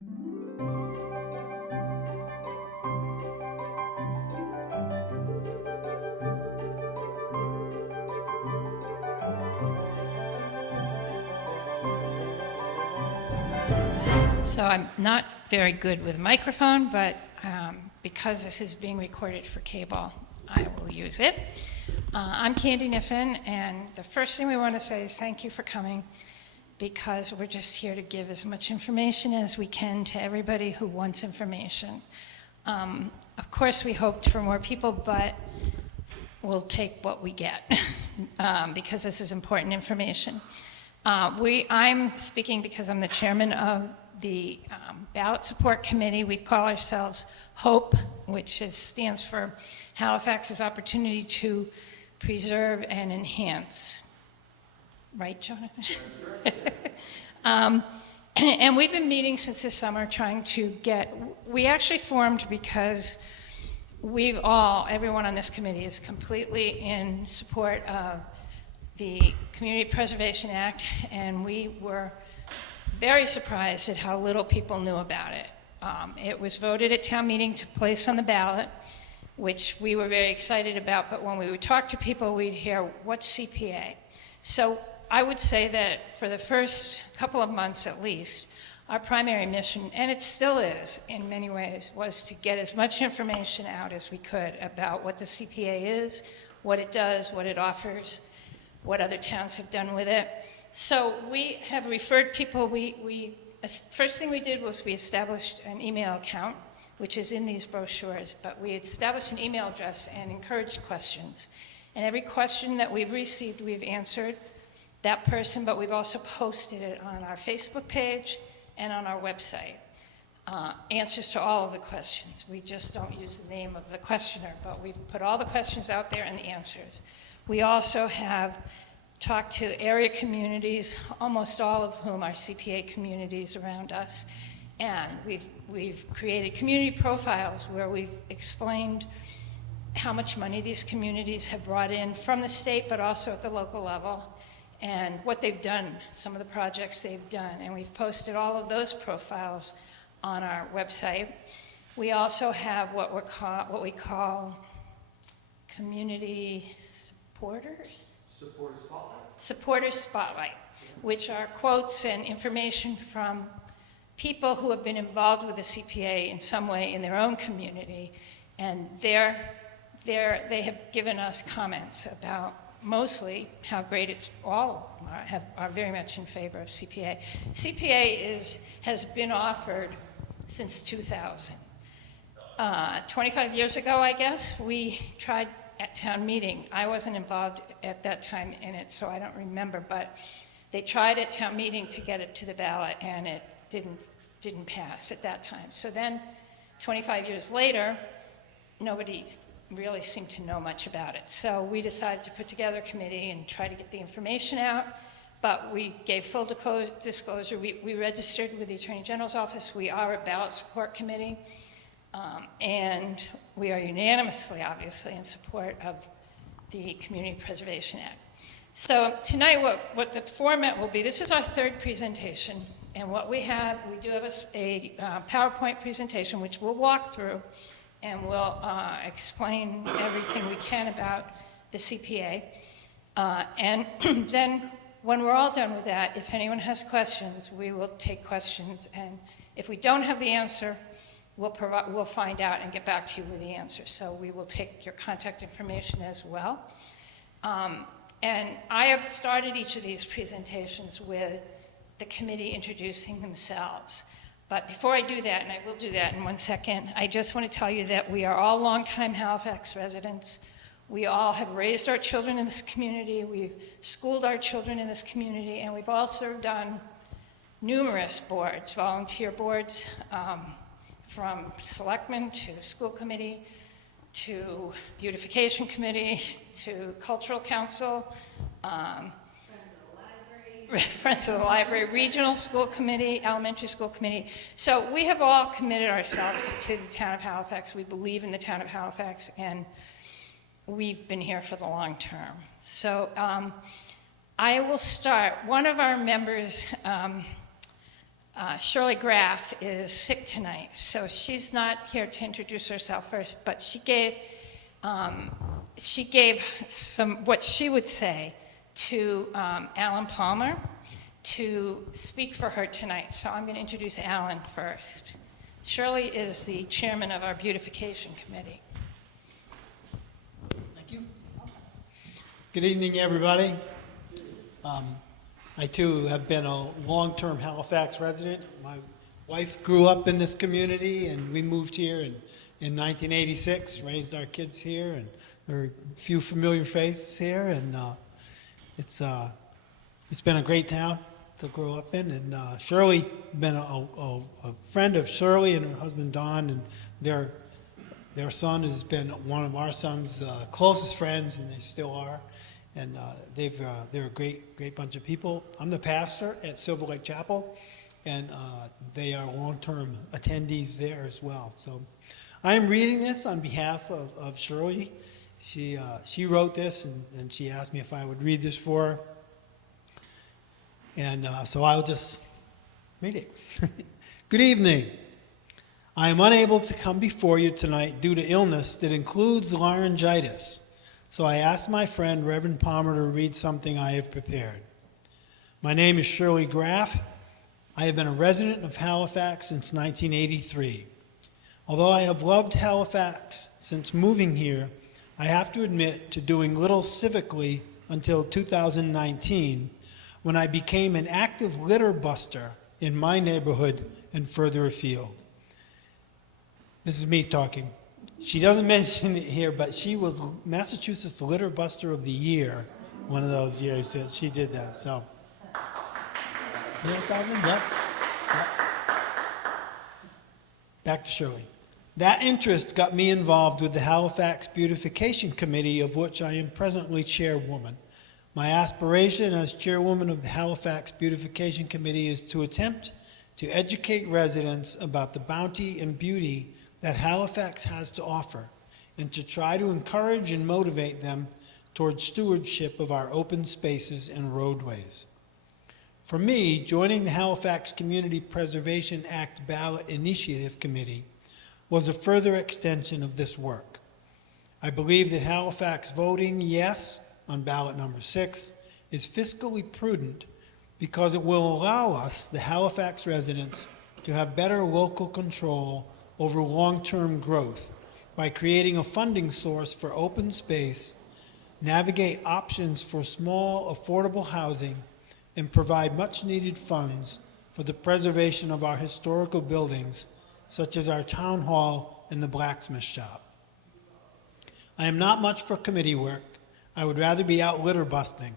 So I'm not very good with a microphone, but because this is being recorded for cable, I will use it. I'm Candy Niffen, and the first thing we want to say is thank you for coming, because we're just here to give as much information as we can to everybody who wants information. Of course, we hoped for more people, but we'll take what we get because this is important information. I'm speaking because I'm the chairman of the Ballot Support Committee. We call ourselves HOPE, which stands for Halifax's Opportunity to Preserve and Enhance. Right, Jonathan? And we've been meeting since this summer trying to we actually formed because everyone on this committee is completely in support of the Community Preservation Act, and we were very surprised at how little people knew about it. It was voted at town meeting to place on the ballot, which we were very excited about, but when we would talk to people, we'd hear, what's CPA? So I would say that for the first couple of months at least, our primary mission, and it still is in many ways, was to get as much information out as we could about what the CPA is, what it does, what it offers, what other towns have done with it. So we have referred people. First thing we did was we established an email account, which is in these brochures, but we established an email address and encouraged questions. And every question that we've received, we've answered that person, but we've also posted it on our Facebook page and on our website. Answers to all of the questions. We just don't use the name of the questioner, but we've put all the questions out there and the answers. We also have talked to area communities, almost all of whom are CPA communities around us, and we've created community profiles where we've explained how much money these communities have brought in from the state, but also at the local level, and what they've done, some of the projects they've done, and we've posted all of those profiles on our website. We also have what we call community Supporters Spotlight, which are quotes and information from people who have been involved with the CPA in some way in their own community, and they have given us comments about mostly how great it's all are very much in favor of CPA. CPA has been offered since 2000. 25 years ago, I guess, we tried at town meeting. I wasn't involved at that time in it, so I don't remember, but they tried at town meeting to get it to the ballot, and it didn't pass at that time. So then, 25 years later, nobody really seemed to know much about it. So we decided to put together a committee and try to get the information out, but we gave full disclosure. We registered with the Attorney General's office. We are a ballot support committee. And we are unanimously, obviously, in support of the Community Preservation Act. So tonight, what the format will be, this is our third presentation, and what we do have a PowerPoint presentation, which we'll walk through, and we'll explain everything we can about the CPA. And then when we're all done with that, if anyone has questions, we will take questions, and if we don't have the answer, we'll find out and get back to you with the answer. So we will take your contact information as well. And I have started each of these presentations with the committee introducing themselves. But before I do that, and I will do that in 1 second, I just want to tell you that we are all longtime Halifax residents. We all have raised our children in this community. We've schooled our children in this community, and we've all served on numerous boards, volunteer boards, from selectmen to school committee to beautification committee to cultural council, Friends of the Library, regional school committee, elementary school committee. So we have all committed ourselves to the town of Halifax. We believe in the town of Halifax, and we've been here for the long term. So I will start. One of our members Shirley Graff is sick tonight, so she's not here to introduce herself first, but she gave some, what she would say to Alan Palmer to speak for her tonight. So I'm going to introduce Alan first. Shirley is the chairman of our beautification committee. Thank you. Good evening, everybody. I, too, have been a long-term Halifax resident. My wife grew up in this community, and we moved here in 1986, raised our kids here, and there are a few familiar faces here, and it's been a great town to grow up in. And Shirley, been a friend of Shirley and her husband Don, and their son has been one of our son's closest friends, and they still are. And they're a great bunch of people. I'm the pastor at Silver Lake Chapel, and they are long-term attendees there as well. So I am reading this on behalf of Shirley. She wrote this, and she asked me if I would read this for her. And so I'll just read it. Good evening. I am unable to come before you tonight due to illness that includes laryngitis. So I asked my friend, Reverend Palmer, to read something I have prepared. My name is Shirley Graff. I have been a resident of Halifax since 1983. Although I have loved Halifax since moving here, I have to admit to doing little civically until 2019, when I became an active litter buster in my neighborhood and further afield. This is me talking. She doesn't mention it here, but she was Massachusetts Litter Buster of the Year one of those years that she did that. So, yep. Back to Shirley. That interest got me involved with the Halifax Beautification Committee, of which I am presently chairwoman. My aspiration as chairwoman of the Halifax Beautification Committee is to attempt to educate residents about the bounty and beauty that Halifax has to offer, and to try to encourage and motivate them towards stewardship of our open spaces and roadways. For me, joining the Halifax Community Preservation Act Ballot Initiative Committee was a further extension of this work. I believe that Halifax voting yes on ballot number 6 is fiscally prudent because it will allow us, the Halifax residents, to have better local control over long-term growth by creating a funding source for open space, navigate options for small, affordable housing, and provide much-needed funds for the preservation of our historical buildings, such as our town hall and the blacksmith shop. I am not much for committee work. I would rather be out litter busting,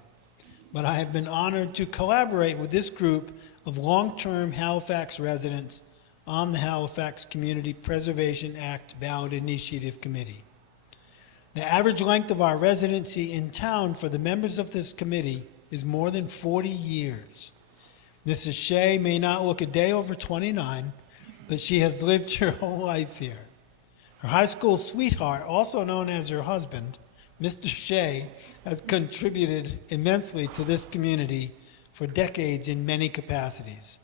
but I have been honored to collaborate with this group of long-term Halifax residents on the Halifax Community Preservation Act Ballot Initiative Committee. The average length of our residency in town for the members of this committee is more than 40 years. Mrs. Shea may not look a day over 29, but she has lived her whole life here. Her high school sweetheart, also known as her husband, Mr. Shea, has contributed immensely to this community for decades in many capacities.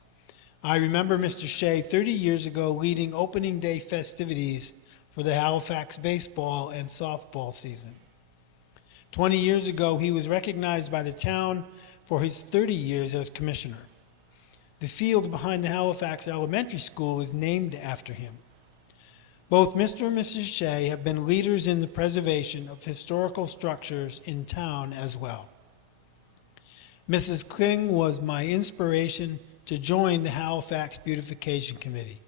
I remember Mr. Shea 30 years ago leading opening day festivities for the Halifax baseball and softball season. 20 years ago, he was recognized by the town for his 30 years as commissioner. The field behind the Halifax Elementary School is named after him. Both Mr. and Mrs. Shea have been leaders in the preservation of historical structures in town as well. Mrs. Kling was my inspiration to join the Halifax Beautification Committee.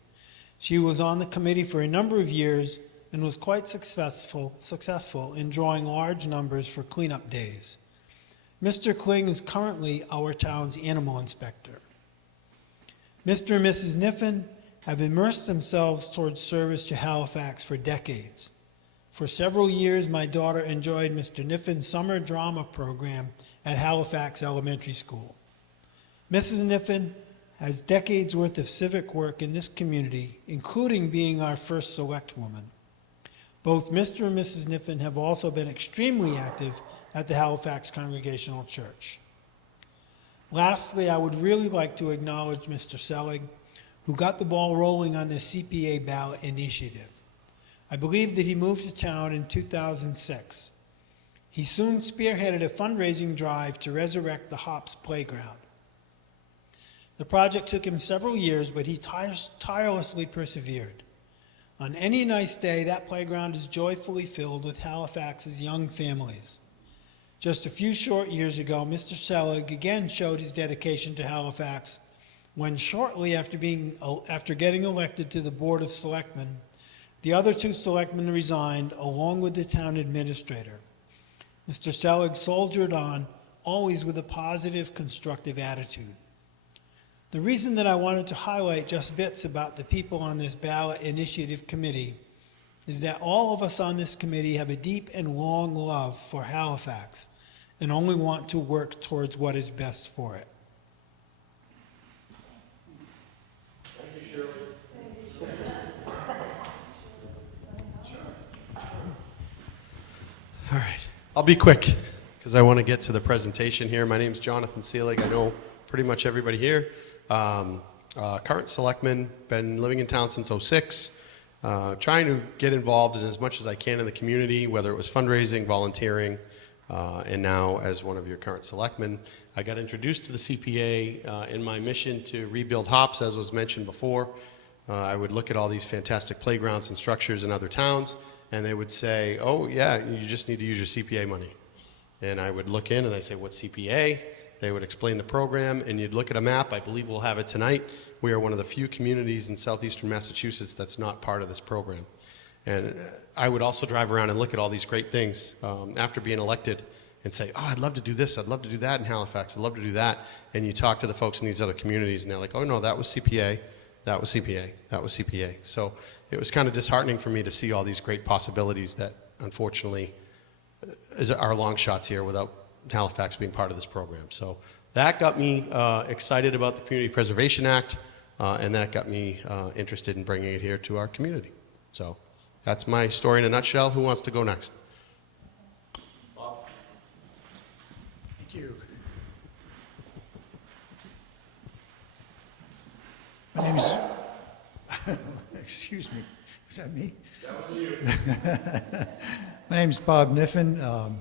She was on the committee for a number of years and was quite successful in drawing large numbers for cleanup days. Mr. Kling is currently our town's animal inspector. Mr. and Mrs. Niffen have immersed themselves towards service to Halifax for decades. For several years, my daughter enjoyed Mr. Niffen's summer drama program at Halifax Elementary School. Mrs. Niffen has decades worth of civic work in this community, including being our first select woman. Both Mr. and Mrs. Niffen have also been extremely active at the Halifax Congregational Church. Lastly, I would really like to acknowledge Mr. Selig who got the ball rolling on the CPA ballot initiative. I believe that he moved to town in 2006. He soon spearheaded a fundraising drive to resurrect the Hops Playground. The project took him several years, but he tirelessly persevered. On any nice day, that playground is joyfully filled with Halifax's young families. Just a few short years ago, Mr. Selig again showed his dedication to Halifax when shortly after getting elected to the Board of Selectmen, the other two selectmen resigned along with the town administrator. Mr. Selig soldiered on, always with a positive, constructive attitude. The reason that I wanted to highlight just bits about the people on this ballot initiative committee is that all of us on this committee have a deep and long love for Halifax and only want to work towards what is best for it. Thank you, Shirley. All right. I'll be quick because I want to get to the presentation here. My name's Jonathan Selig. I know pretty much everybody here. Current selectman, been living in town since '06. Trying to get involved in as much as I can in the community, whether it was fundraising, volunteering, and now as one of your current selectmen. I got introduced to the CPA in my mission to rebuild Hops, as was mentioned before. I would look at all these fantastic playgrounds and structures in other towns, and they would say, oh yeah, you just need to use your CPA money. And I would look in and I say, what's CPA? They would explain the program, and you'd look at a map. I believe we'll have it tonight. We are one of the few communities in southeastern Massachusetts that's not part of this program. And I would also drive around and look at all these great things after being elected and say, oh, I'd love to do this. I'd love to do that in Halifax. I'd love to do that. And you talk to the folks in these other communities, and they're like, oh, no, that was CPA. That was CPA. That was CPA. So it was kind of disheartening for me to see all these great possibilities that, unfortunately, are long shots here without Halifax being part of this program. So that got me excited about the Community Preservation Act, and that got me interested in bringing it here to our community. So that's my story in a nutshell. Who wants to go next? Bob. Thank you. My name is, excuse me, was that me? That was you. My name is Bob Niffen.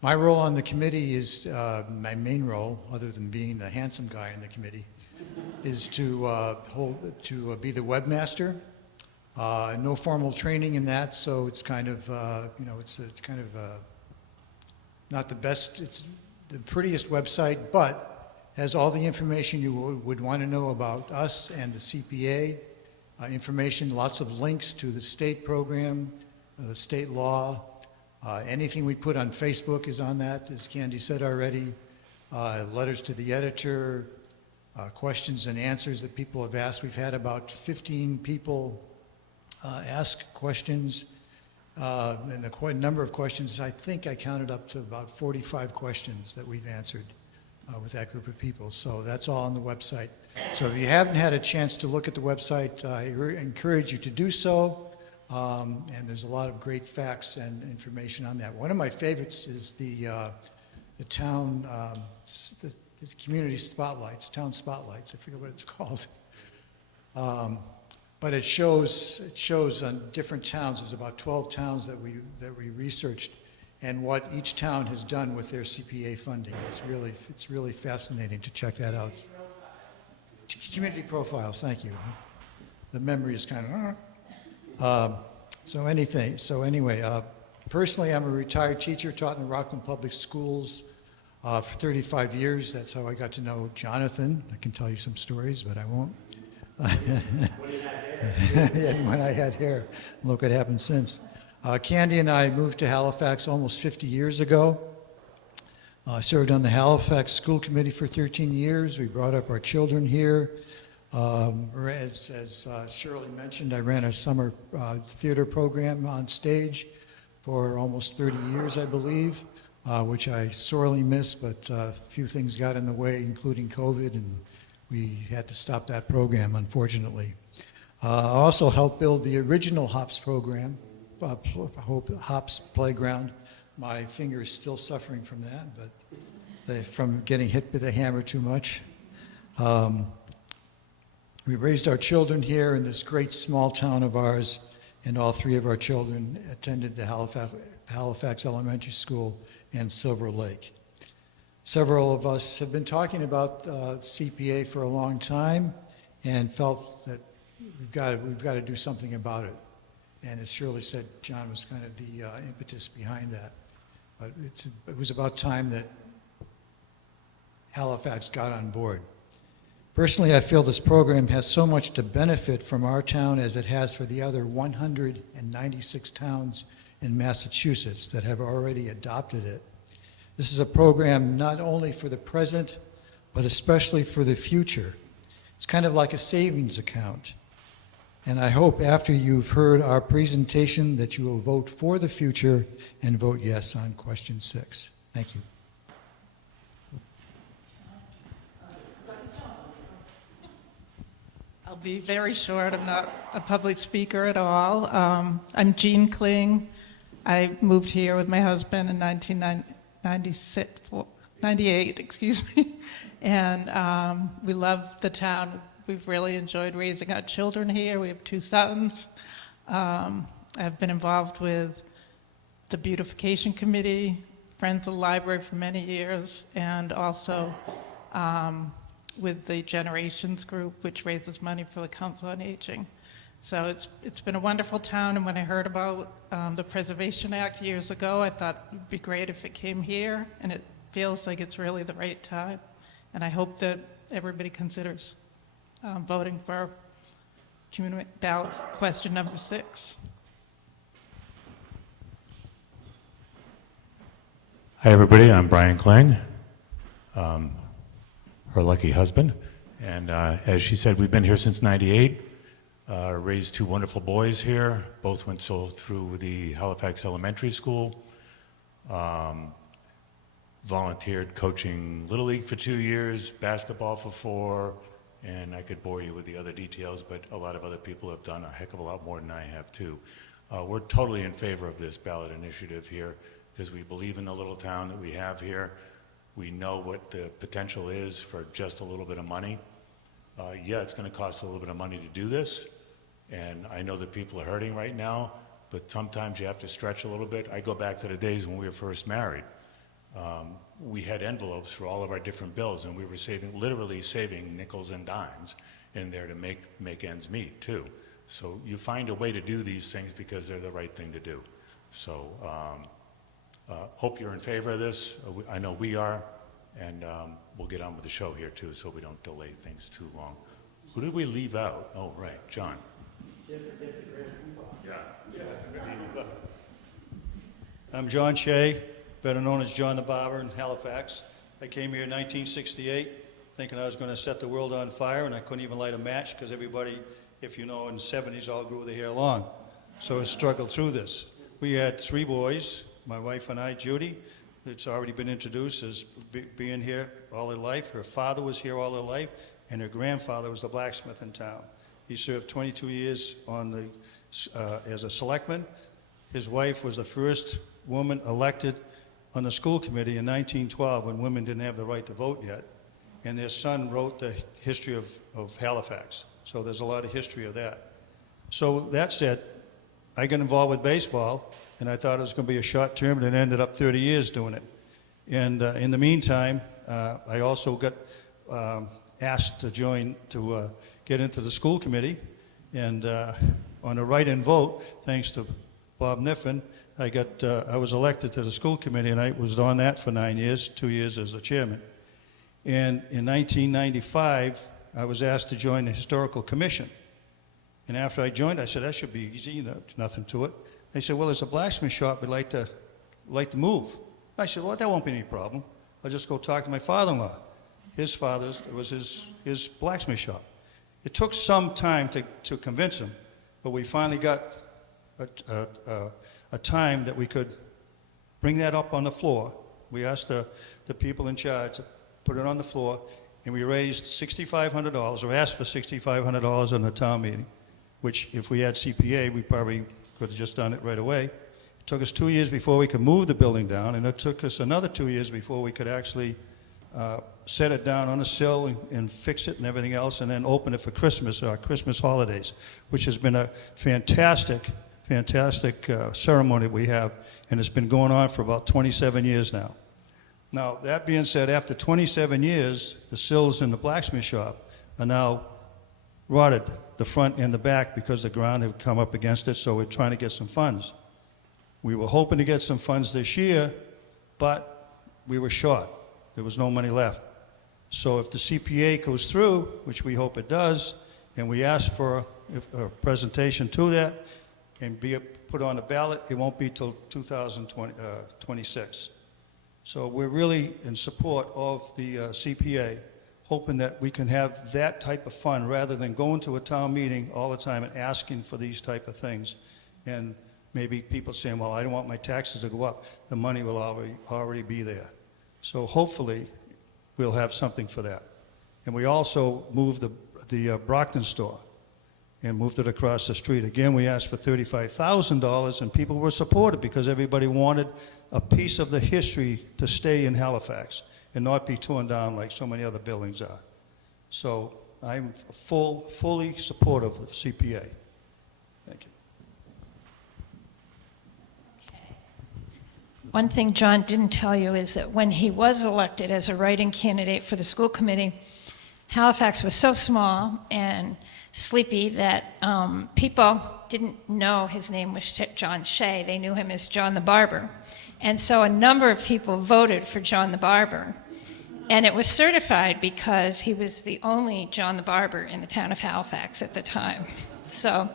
My role on the committee is, my main role, other than being the handsome guy in the committee, is to be the webmaster. No formal training in that, so it's kind of, it's kind of not the best, it's the prettiest website, but has all the information you would want to know about us and the CPA, information, lots of links to the state program, the state law. Anything we put on Facebook is on that, as Candy said already. Letters to the editor, questions and answers that people have asked. We've had about 15 people ask questions, and the number of questions, I think I counted up to about 45 questions that we've answered with that group of people. So that's all on the website. So if you haven't had a chance to look at the website, I encourage you to do so. And there's a lot of great facts and information on that. One of my favorites is the town, the community spotlights, town spotlights. I forget what it's called. But it shows on different towns. There's about 12 towns that we researched, and what each town has done with their CPA funding. It's really fascinating to check that out. Community profiles. Thank you. The memory is kind of. Personally, I'm a retired teacher, taught in the Rockland Public Schools for 35 years. That's how I got to know Jonathan. I can tell you some stories, but I won't. When I had hair. Look what happened since. Candy and I moved to Halifax almost 50 years ago. I served on the Halifax School Committee for 13 years. We brought up our children here. As Shirley mentioned, I ran a summer theater program on stage for almost 30 years, I believe, which I sorely miss, but a few things got in the way, including COVID, and we had to stop that program, unfortunately. I also helped build the original HOPS program, HOPS Playground. My finger is still suffering from that, but from getting hit with a hammer too much. We raised our children here in this great small town of ours, and all three of our children attended the Halifax Elementary School and Silver Lake. Several of us have been talking about CPA for a long time and felt that we've got to do something about it. And as Shirley said, John was kind of the impetus behind that. But it was about time that Halifax got on board. Personally, I feel this program has so much to benefit from our town as it has for the other 196 towns in Massachusetts that have already adopted it. This is a program not only for the present, but especially for the future. It's kind of like a savings account. And I hope after you've heard our presentation that you will vote for the future and vote yes on question 6. Thank you. I'll be very short. I'm not a public speaker at all. I'm Jean Kling. I moved here with my husband in 1998, excuse me. And we love the town. We've really enjoyed raising our children here. We have 2 sons. I've been involved with the beautification committee, Friends of the Library for many years, and also with the Generations group, which raises money for the Council on Aging. So it's been a wonderful town, and when I heard about the Preservation Act years ago, I thought it would be great if it came here, and it feels like it's really the right time. And I hope that everybody considers voting for community ballot question number 6. Hi, everybody. I'm Brian Kling, her lucky husband. And as she said, we've been here since '98, raised 2 wonderful boys here. Both went through the Halifax Elementary School. Volunteered coaching Little League for 2 years, basketball for 4, and I could bore you with the other details, but a lot of other people have done a heck of a lot more than I have too. We're totally in favor of this ballot initiative here because we believe in the little town that we have here. We know what the potential is for just a little bit of money. Yeah, it's going to cost a little bit of money to do this, and I know that people are hurting right now, but sometimes you have to stretch a little bit. I go back to the days when we were first married. We had envelopes for all of our different bills, and we were literally saving nickels and dimes in there to make ends meet too. So you find a way to do these things because they're the right thing to do. So hope you're in favor of this. I know we are, and we'll get on with the show here too, so we don't delay things too long. Who did we leave out? Oh, right, John. I'm John Shea, better known as John the Barber in Halifax. I came here in 1968 thinking I was going to set the world on fire, and I couldn't even light a match because everybody, if you know, in the 70s all grew their hair long. So I struggled through this. We had 3 boys, my wife and I, Judy, it's already been introduced as being here all her life. Her father was here all her life, and her grandfather was the blacksmith in town. He served 22 years on the, as a selectman. His wife was the first woman elected on the school committee in 1912 when women didn't have the right to vote yet. And their son wrote the history of Halifax. So there's a lot of history of that. So that said, I got involved with baseball, and I thought it was going to be a short term, and it ended up 30 years doing it. And in the meantime, I also got asked to get into the school committee. And on a write-in vote, thanks to Bob Niffen, I was elected to the school committee, and I was on that for 9 years, 2 years as the chairman. And in 1995, I was asked to join the historical commission. And after I joined, I said, that should be easy, nothing to it. They said, well, there's a blacksmith shop we'd like to move. I said, well, that won't be any problem. I'll just go talk to my father-in-law. His father's, it was his blacksmith shop. It took some time to convince him, but we finally got a time that we could bring that up on the floor. We asked the people in charge to put it on the floor, and we raised $6,500, or asked for $6,500 on the town meeting, which if we had CPA, we probably could have just done it right away. It took us 2 years before we could move the building down, and it took us another 2 years before we could actually set it down on a sill and fix it and everything else, and then open it for Christmas, our Christmas holidays, which has been a fantastic ceremony we have, and it's been going on for about 27 years now. Now, that being said, after 27 years, the sills in the blacksmith shop are now rotted, the front and the back, because the ground had come up against it, so we're trying to get some funds. We were hoping to get some funds this year, but we were short. There was no money left. So if the CPA goes through, which we hope it does, and we ask for a presentation to that and be put on the ballot, it won't be till 2026. So we're really in support of the CPA, hoping that we can have that type of fund rather than going to a town meeting all the time and asking for these type of things. And maybe people saying, well, I don't want my taxes to go up. The money will already be there. So hopefully we'll have something for that. And we also moved the Brockton store and moved it across the street. Again, we asked for $35,000, and people were supportive because everybody wanted a piece of the history to stay in Halifax and not be torn down like so many other buildings are. So I'm fully supportive of CPA. Thank you. One thing John didn't tell you is that when he was elected as a write-in candidate for the school committee, Halifax was so small and sleepy that people didn't know his name was John Shea. They knew him as John the Barber. And so a number of people voted for John the Barber. And it was certified because he was the only John the Barber in the town of Halifax at the time. So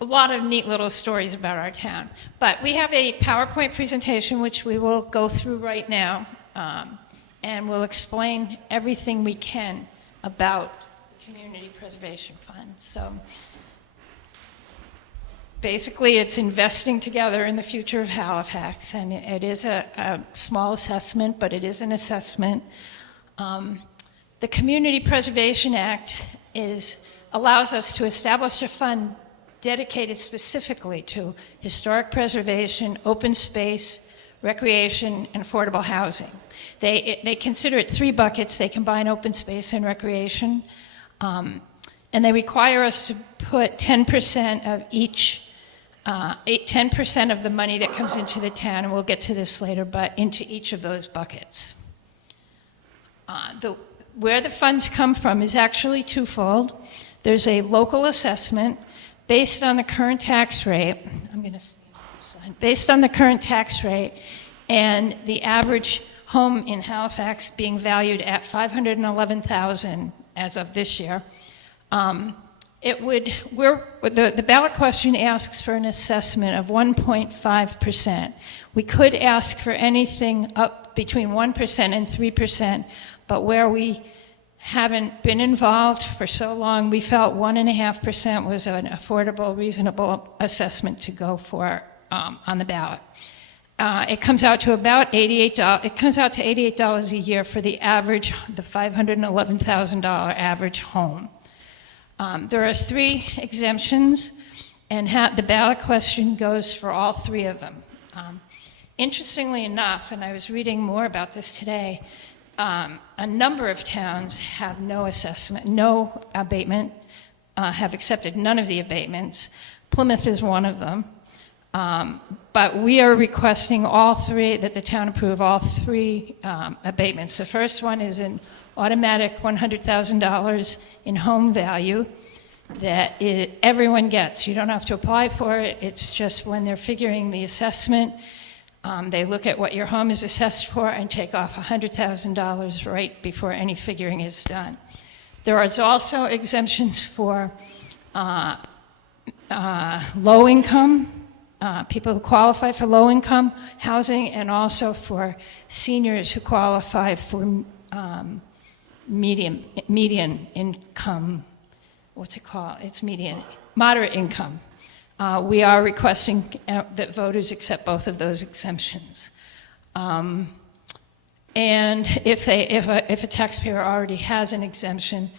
a lot of neat little stories about our town. But we have a PowerPoint presentation which we will go through right now, and we'll explain everything we can about the Community Preservation Fund. So basically it's investing together in the future of Halifax, and it is a small assessment, but it is an assessment. The Community Preservation Act allows us to establish a fund dedicated specifically to historic preservation, open space, recreation, and affordable housing. They consider it 3 buckets. They combine open space and recreation. And they require us to put 10% of each, 10% of the money that comes into the town, and we'll get to this later, but into each of those buckets. Where the funds come from is actually twofold. There's a local assessment based on the current tax rate. I'm going to see this slide. Based on the current tax rate and the average home in Halifax being valued at $511,000 as of this year, the ballot question asks for an assessment of 1.5%. We could ask for anything up between 1% and 3%, but where we haven't been involved for so long, we felt 1.5% was an affordable, reasonable assessment to go for on the ballot. It comes out to about $88. It comes out to $88 a year for the average, the $511,000 average home. There are 3 exemptions, and the ballot question goes for all 3 of them. Interestingly enough, and I was reading more about this today, a number of towns have no assessment, no abatement, have accepted none of the abatements. Plymouth is one of them. But we are requesting all 3, that the town approve all 3 abatements. The first one is an automatic $100,000 in home value that everyone gets. You don't have to apply for it. It's just when they're figuring the assessment, they look at what your home is assessed for and take off $100,000 right before any figuring is done. There is also exemptions for low income, people who qualify for low income housing, and also for seniors who qualify for median income. What's it called? It's moderate income. We are requesting that voters accept both of those exemptions. And if a taxpayer already has an exemption,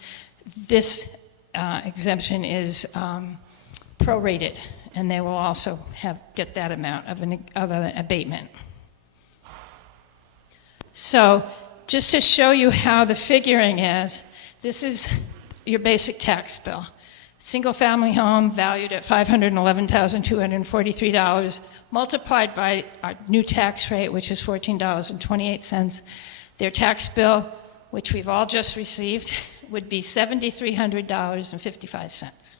this exemption is prorated, and they will also get that amount of an abatement. So just to show you how the figuring is, this is your basic tax bill. Single-family home valued at $511,243, multiplied by our new tax rate, which is $14.28. Their tax bill, which we've all just received, would be $7,300.55.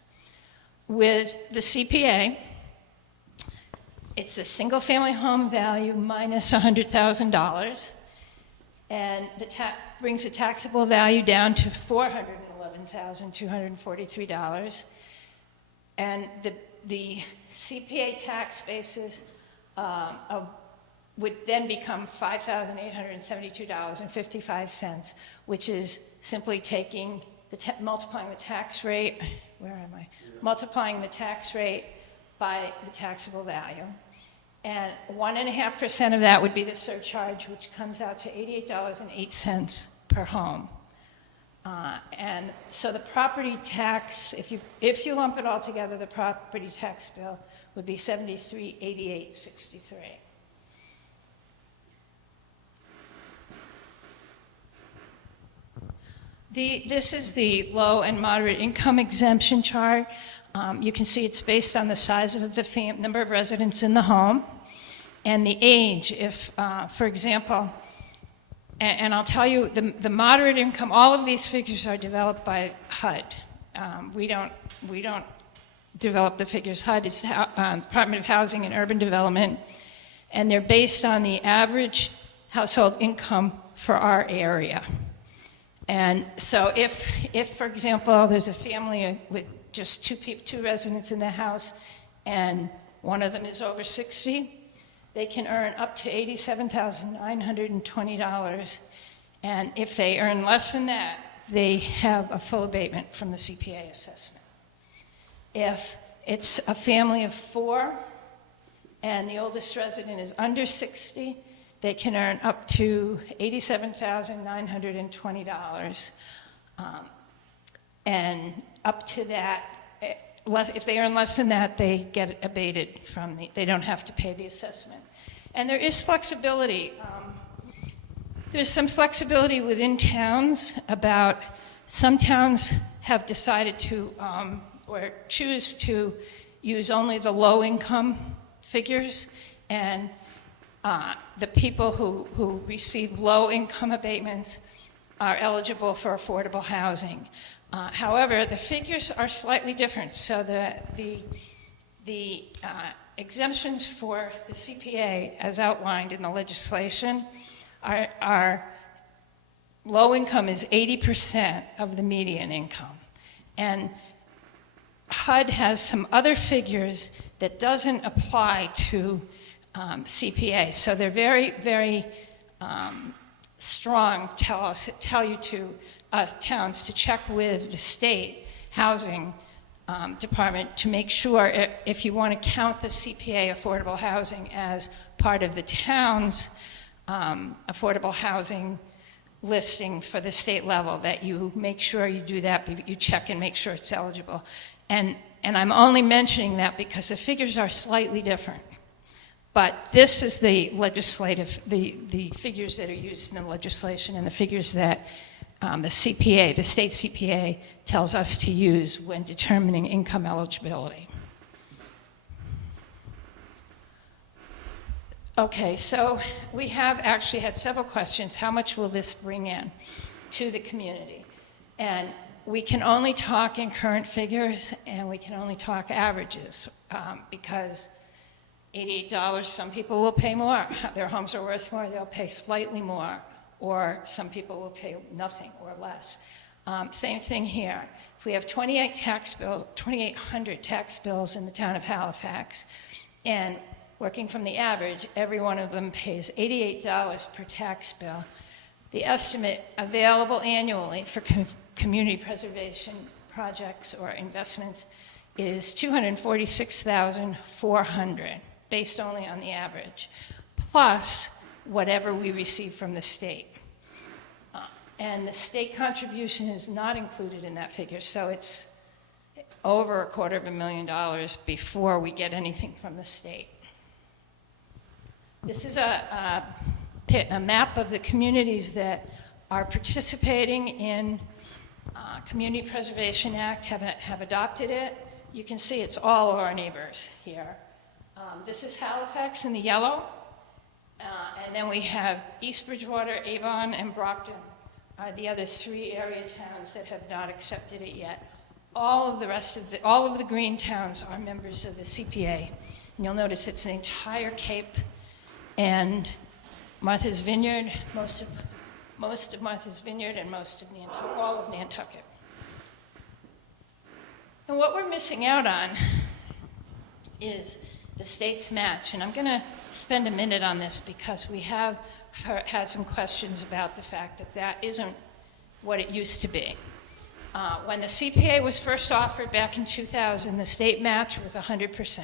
With the CPA, it's the single-family home value minus $100,000, and brings the taxable value down to $411,243. And the CPA tax basis would then become $5,872.55, which is simply taking multiplying the tax rate. Where am I? Multiplying the tax rate by the taxable value. And 1.5% of that would be the surcharge, which comes out to $88.08 per home. And so the property tax, if you lump it all together, the property tax bill would be $73.88.63. This is the low and moderate income exemption chart. You can see it's based on the size of the number of residents in the home and the age. If, for example, and I'll tell you, the moderate income, all of these figures are developed by HUD. We don't develop the figures. HUD is Department of Housing and Urban Development, and they're based on the average household income for our area. And so if for example, there's a family with just two residents in the house, and one of them is over 60, they can earn up to $87,920. And if they earn less than that, they have a full abatement from the CPA assessment. If it's a family of 4 and the oldest resident is under 60, they can earn up to $87,920. And up to that, if they earn less than that, they get abated they don't have to pay the assessment. And there is flexibility. There's some flexibility within towns about, some towns have decided to, or choose to use only the low income figures, and the people who receive low income abatements are eligible for affordable housing. However, the figures are slightly different. So the exemptions for the CPA, as outlined in the legislation, are low income is 80% of the median income. And HUD has some other figures that doesn't apply to CPA. So they're very, very strong, tell you to towns to check with the state housing department to make sure if you want to count the CPA affordable housing as part of the town's affordable housing listing for the state level, that you make sure you do that, you check and make sure it's eligible. And I'm only mentioning that because the figures are slightly different. But this is the legislative, the figures that are used in the legislation and the figures that the CPA, the state CPA, tells us to use when determining income eligibility. Okay, so we have actually had several questions. How much will this bring in to the community? And we can only talk in current figures, and we can only talk averages, because $88, some people will pay more. Their homes are worth more, they'll pay slightly more, or some people will pay nothing or less. Same thing here. If we have 2,800 tax bills in the town of Halifax, and working from the average, every one of them pays $88 per tax bill. The estimate available annually for community preservation projects or investments is $246,400, based only on the average, plus whatever we receive from the state. And the state contribution is not included in that figure, so it's over $250,000 before we get anything from the state. This is a map of the communities that are participating in Community Preservation Act, have adopted it. You can see it's all of our neighbors here. This is Halifax in the yellow, and then we have East Bridgewater, Avon, and Brockton are the other 3 area towns that have not accepted it yet. All of the green towns are members of the CPA. And you'll notice it's the entire Cape and Martha's Vineyard, most of Martha's Vineyard, and all of Nantucket. And what we're missing out on is the state's match. And I'm going to spend a minute on this because we have had some questions about the fact that that isn't what it used to be. When the CPA was first offered back in 2000, the state match was 100%.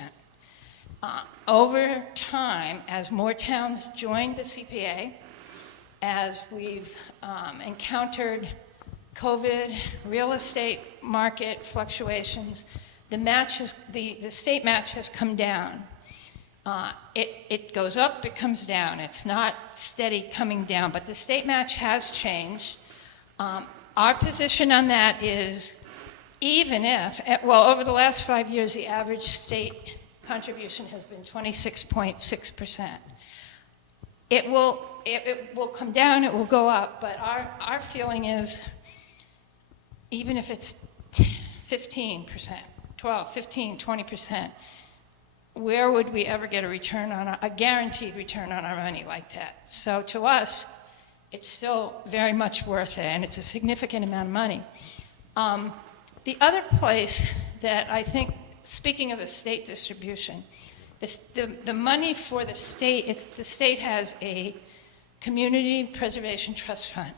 Over time, as more towns joined the CPA, as we've encountered COVID, real estate market fluctuations, the state match has come down. It goes up, it comes down. It's not steady coming down, but the state match has changed. Our position on that is even if, over the last 5 years, the average state contribution has been 26.6%. It will come down, it will go up, but our feeling is even if it's 15%, 12, 15, 20%, where would we ever get a guaranteed return on our money like that? So to us, it's still very much worth it, and it's a significant amount of money. The other place that I think, speaking of the state distribution, the money for the state has a Community Preservation Trust Fund,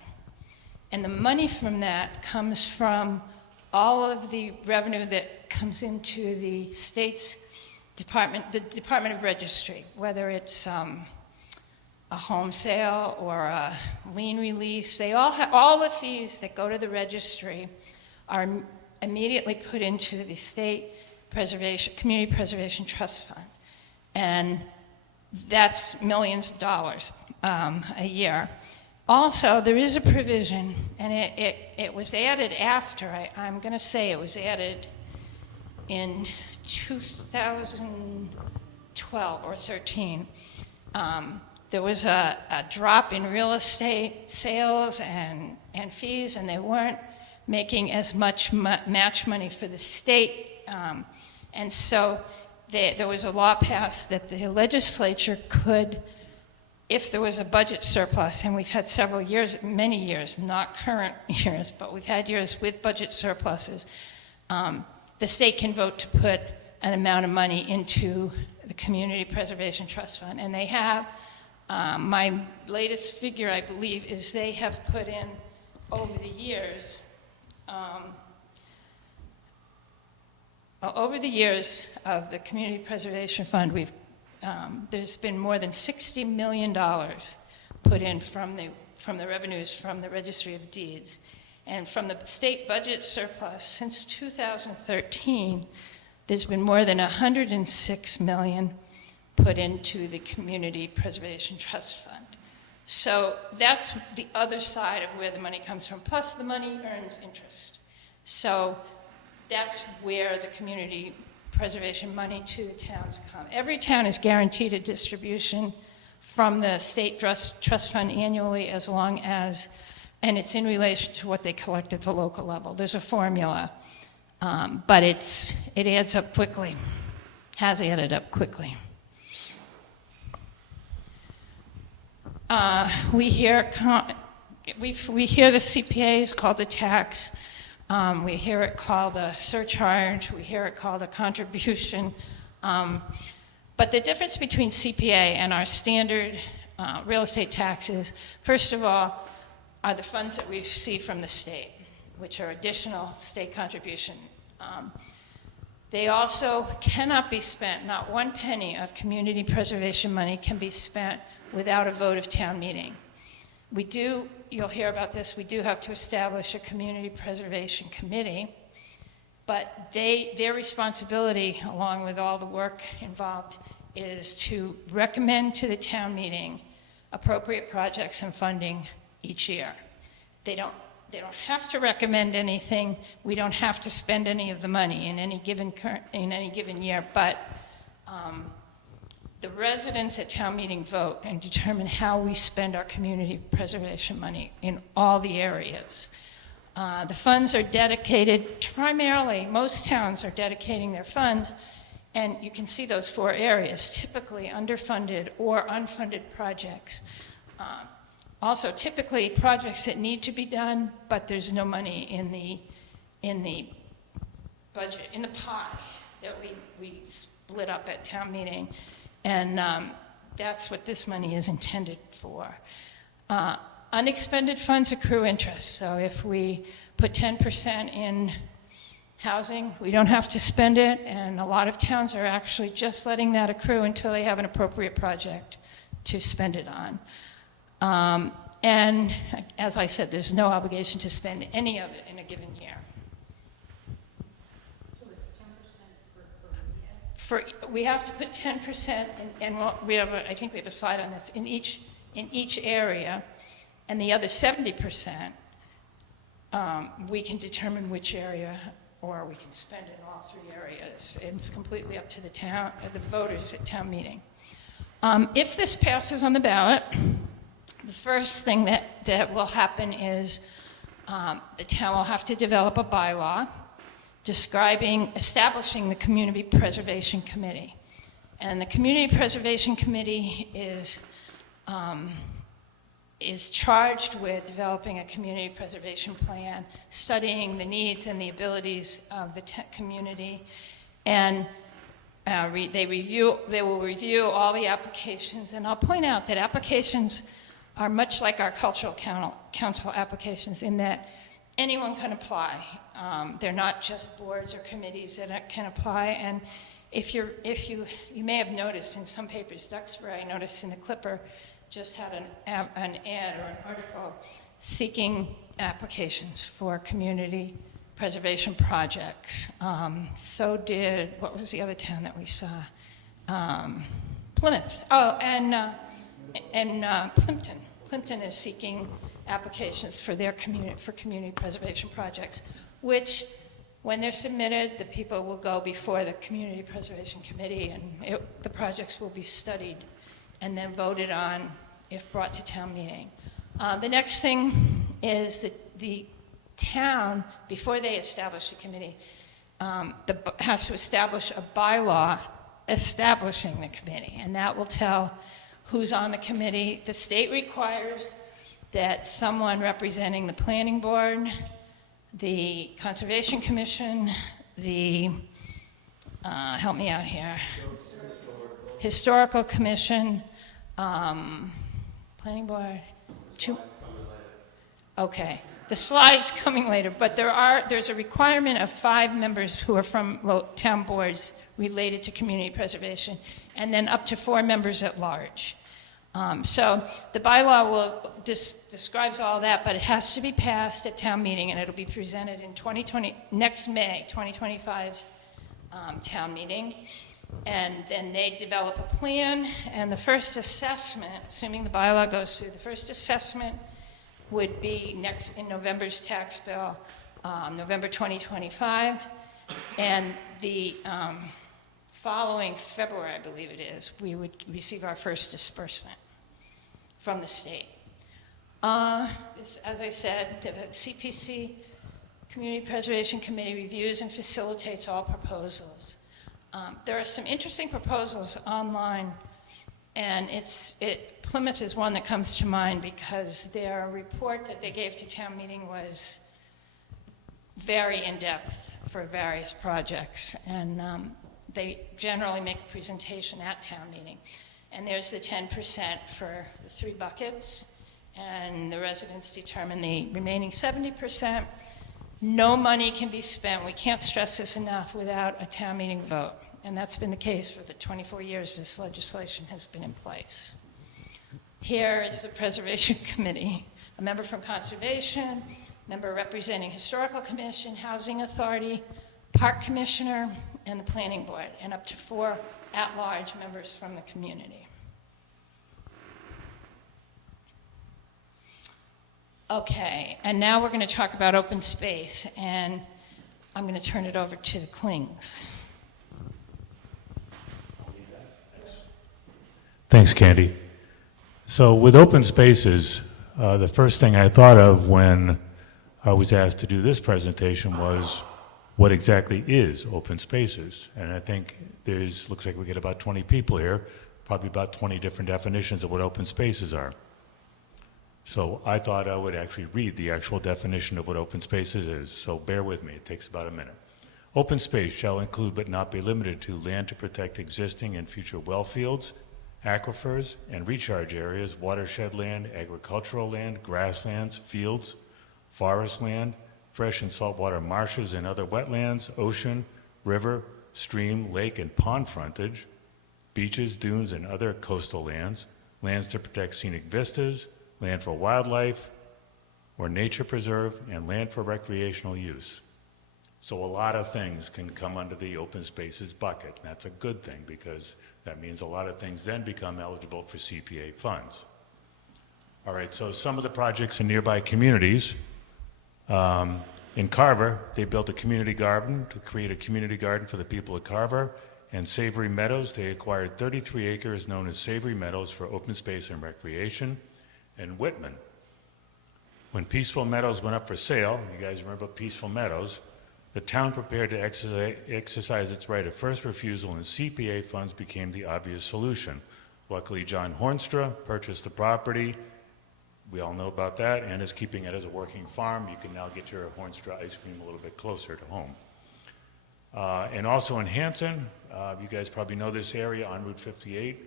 and the money from that comes from all of the revenue that comes into the state's the Department of Registry, whether it's a home sale or a lien release. They all have, all the fees that go to the registry are immediately put into the state Community Preservation Trust Fund. And that's millions of dollars a year. Also, there is a provision, and it was added after, I'm going to say it was added in 2012 or 13. There was a drop in real estate sales and fees, and they weren't making as much match money for the state. And so there was a law passed that the legislature could, if there was a budget surplus, and we've had several years, many years, not current years, but we've had years with budget surpluses, the state can vote to put an amount of money into the Community Preservation Trust Fund. And they have, my latest figure, I believe, is they have put in over the years, of the Community Preservation Fund, there's been more than $60 million put in from the revenues from the Registry of Deeds. And from the state budget surplus since 2013, there's been more than $106 million put into the Community Preservation Trust Fund. So that's the other side of where the money comes from. Plus, the money earns interest. So that's where the community preservation money to the towns come. Every town is guaranteed a distribution from the state trust fund annually, as long as, and it's in relation to what they collect at the local level. There's a formula, but it adds up quickly, has added up quickly. We hear the CPA is called a tax. We hear it called a surcharge. We hear it called a contribution. But the difference between CPA and our standard real estate taxes, first of all, are the funds that we receive from the state, which are additional state contribution. They also cannot be spent, not one penny of community preservation money can be spent without a vote of town meeting. We do, you'll hear about this, we do have to establish a community preservation committee, but their responsibility, along with all the work involved, is to recommend to the town meeting appropriate projects and funding each year. They don't have to recommend anything. We don't have to spend any of the money in any given year, but the residents at town meeting vote and determine how we spend our community preservation money in all the areas. The funds are dedicated primarily, most towns are dedicating their funds, and you can see those 4 areas, typically underfunded or unfunded projects. Also, typically projects that need to be done, but there's no money in the budget, in the pie that we split up at town meeting. And that's what this money is intended for. Unexpended funds accrue interest. So if we put 10% in housing, we don't have to spend it. And a lot of towns are actually just letting that accrue until they have an appropriate project to spend it on. And as I said, there's no obligation to spend any of it in a given year. So it's 10% for year? We have to put 10%, and I think we have a slide on this, in each area, and the other 70%, we can determine which area, or we can spend it in all 3 areas. It's completely up to the voters at town meeting. If this passes on the ballot, the first thing that will happen is the town will have to develop a bylaw establishing the Community Preservation Committee. And the Community Preservation Committee is charged with developing a community preservation plan, studying the needs and the abilities of the community, and they will review all the applications. And I'll point out that applications are much like our cultural council applications in that anyone can apply. They're not just boards or committees that can apply. And you may have noticed in some papers, Duxbury, I noticed in the Clipper, just had an ad or an article seeking applications for community preservation projects. So did, what was the other town that we saw? Plymouth. Oh, and Plimpton. Plimpton is seeking applications for their community preservation projects, which, when they're submitted, the people will go before the Community Preservation Committee, and the projects will be studied and then voted on if brought to town meeting. The next thing is that the town, before they establish the committee, has to establish a bylaw establishing the committee, and that will tell who's on the committee. The state requires that someone representing the planning board, the Conservation Commission, the, help me out here, Historical Commission, planning board, okay. The slide's coming later, but there's a requirement of 5 members who are from town boards related to community preservation, and then up to 4 members at large. So the bylaw describes all that, but it has to be passed at town meeting, and it'll be presented in next May, 2025's town meeting. And then they develop a plan, and the first assessment, assuming the bylaw goes through, the first assessment would be in November's tax bill, November 2025, and the following February, I believe it is, we would receive our first disbursement from the state. As I said, the CPC, Community Preservation Committee, reviews and facilitates all proposals. There are some interesting proposals online, and Plymouth is one that comes to mind because their report that they gave to town meeting was very in-depth for various projects, and they generally make a presentation at town meeting. And there's the 10% for the 3 buckets, and the residents determine the remaining 70%. No money can be spent, we can't stress this enough, without a town meeting vote. And that's been the case for the 24 years this legislation has been in place. Here is the Preservation Committee, a member from Conservation, member representing Historical Commission, Housing Authority, Park Commissioner, and the Planning Board, and up to 4 at-large members from the community. Okay, and now we're going to talk about open space, and I'm going to turn it over to the Klings. Thanks, Candy. So with open spaces, the first thing I thought of when I was asked to do this presentation was what exactly is open spaces? And I think looks like we get about 20 people here, probably about 20 different definitions of what open spaces are. So I thought I would actually read the actual definition of what open spaces is, so bear with me, it takes about a minute. Open space shall include but not be limited to land to protect existing and future well fields, aquifers and recharge areas, watershed land, agricultural land, grasslands, fields, forest land, fresh and saltwater marshes and other wetlands, ocean, river, stream, lake, and pond frontage, beaches, dunes, and other coastal lands, lands to protect scenic vistas, land for wildlife or nature preserve, and land for recreational use. So a lot of things can come under the open spaces bucket. That's a good thing because that means a lot of things then become eligible for CPA funds. All right, so some of the projects in nearby communities. In Carver, they built a community garden to create a community garden for the people of Carver. And Savory Meadows, they acquired 33 acres known as Savory Meadows for open space and recreation. And Whitman, when Peaceful Meadows went up for sale, you guys remember Peaceful Meadows, the town prepared to exercise its right of first refusal, and CPA funds became the obvious solution. Luckily, John Hornstra purchased the property. We all know about that, and is keeping it as a working farm. You can now get your Hornstra ice cream a little bit closer to home. And also in Hanson, you guys probably know this area on Route 58.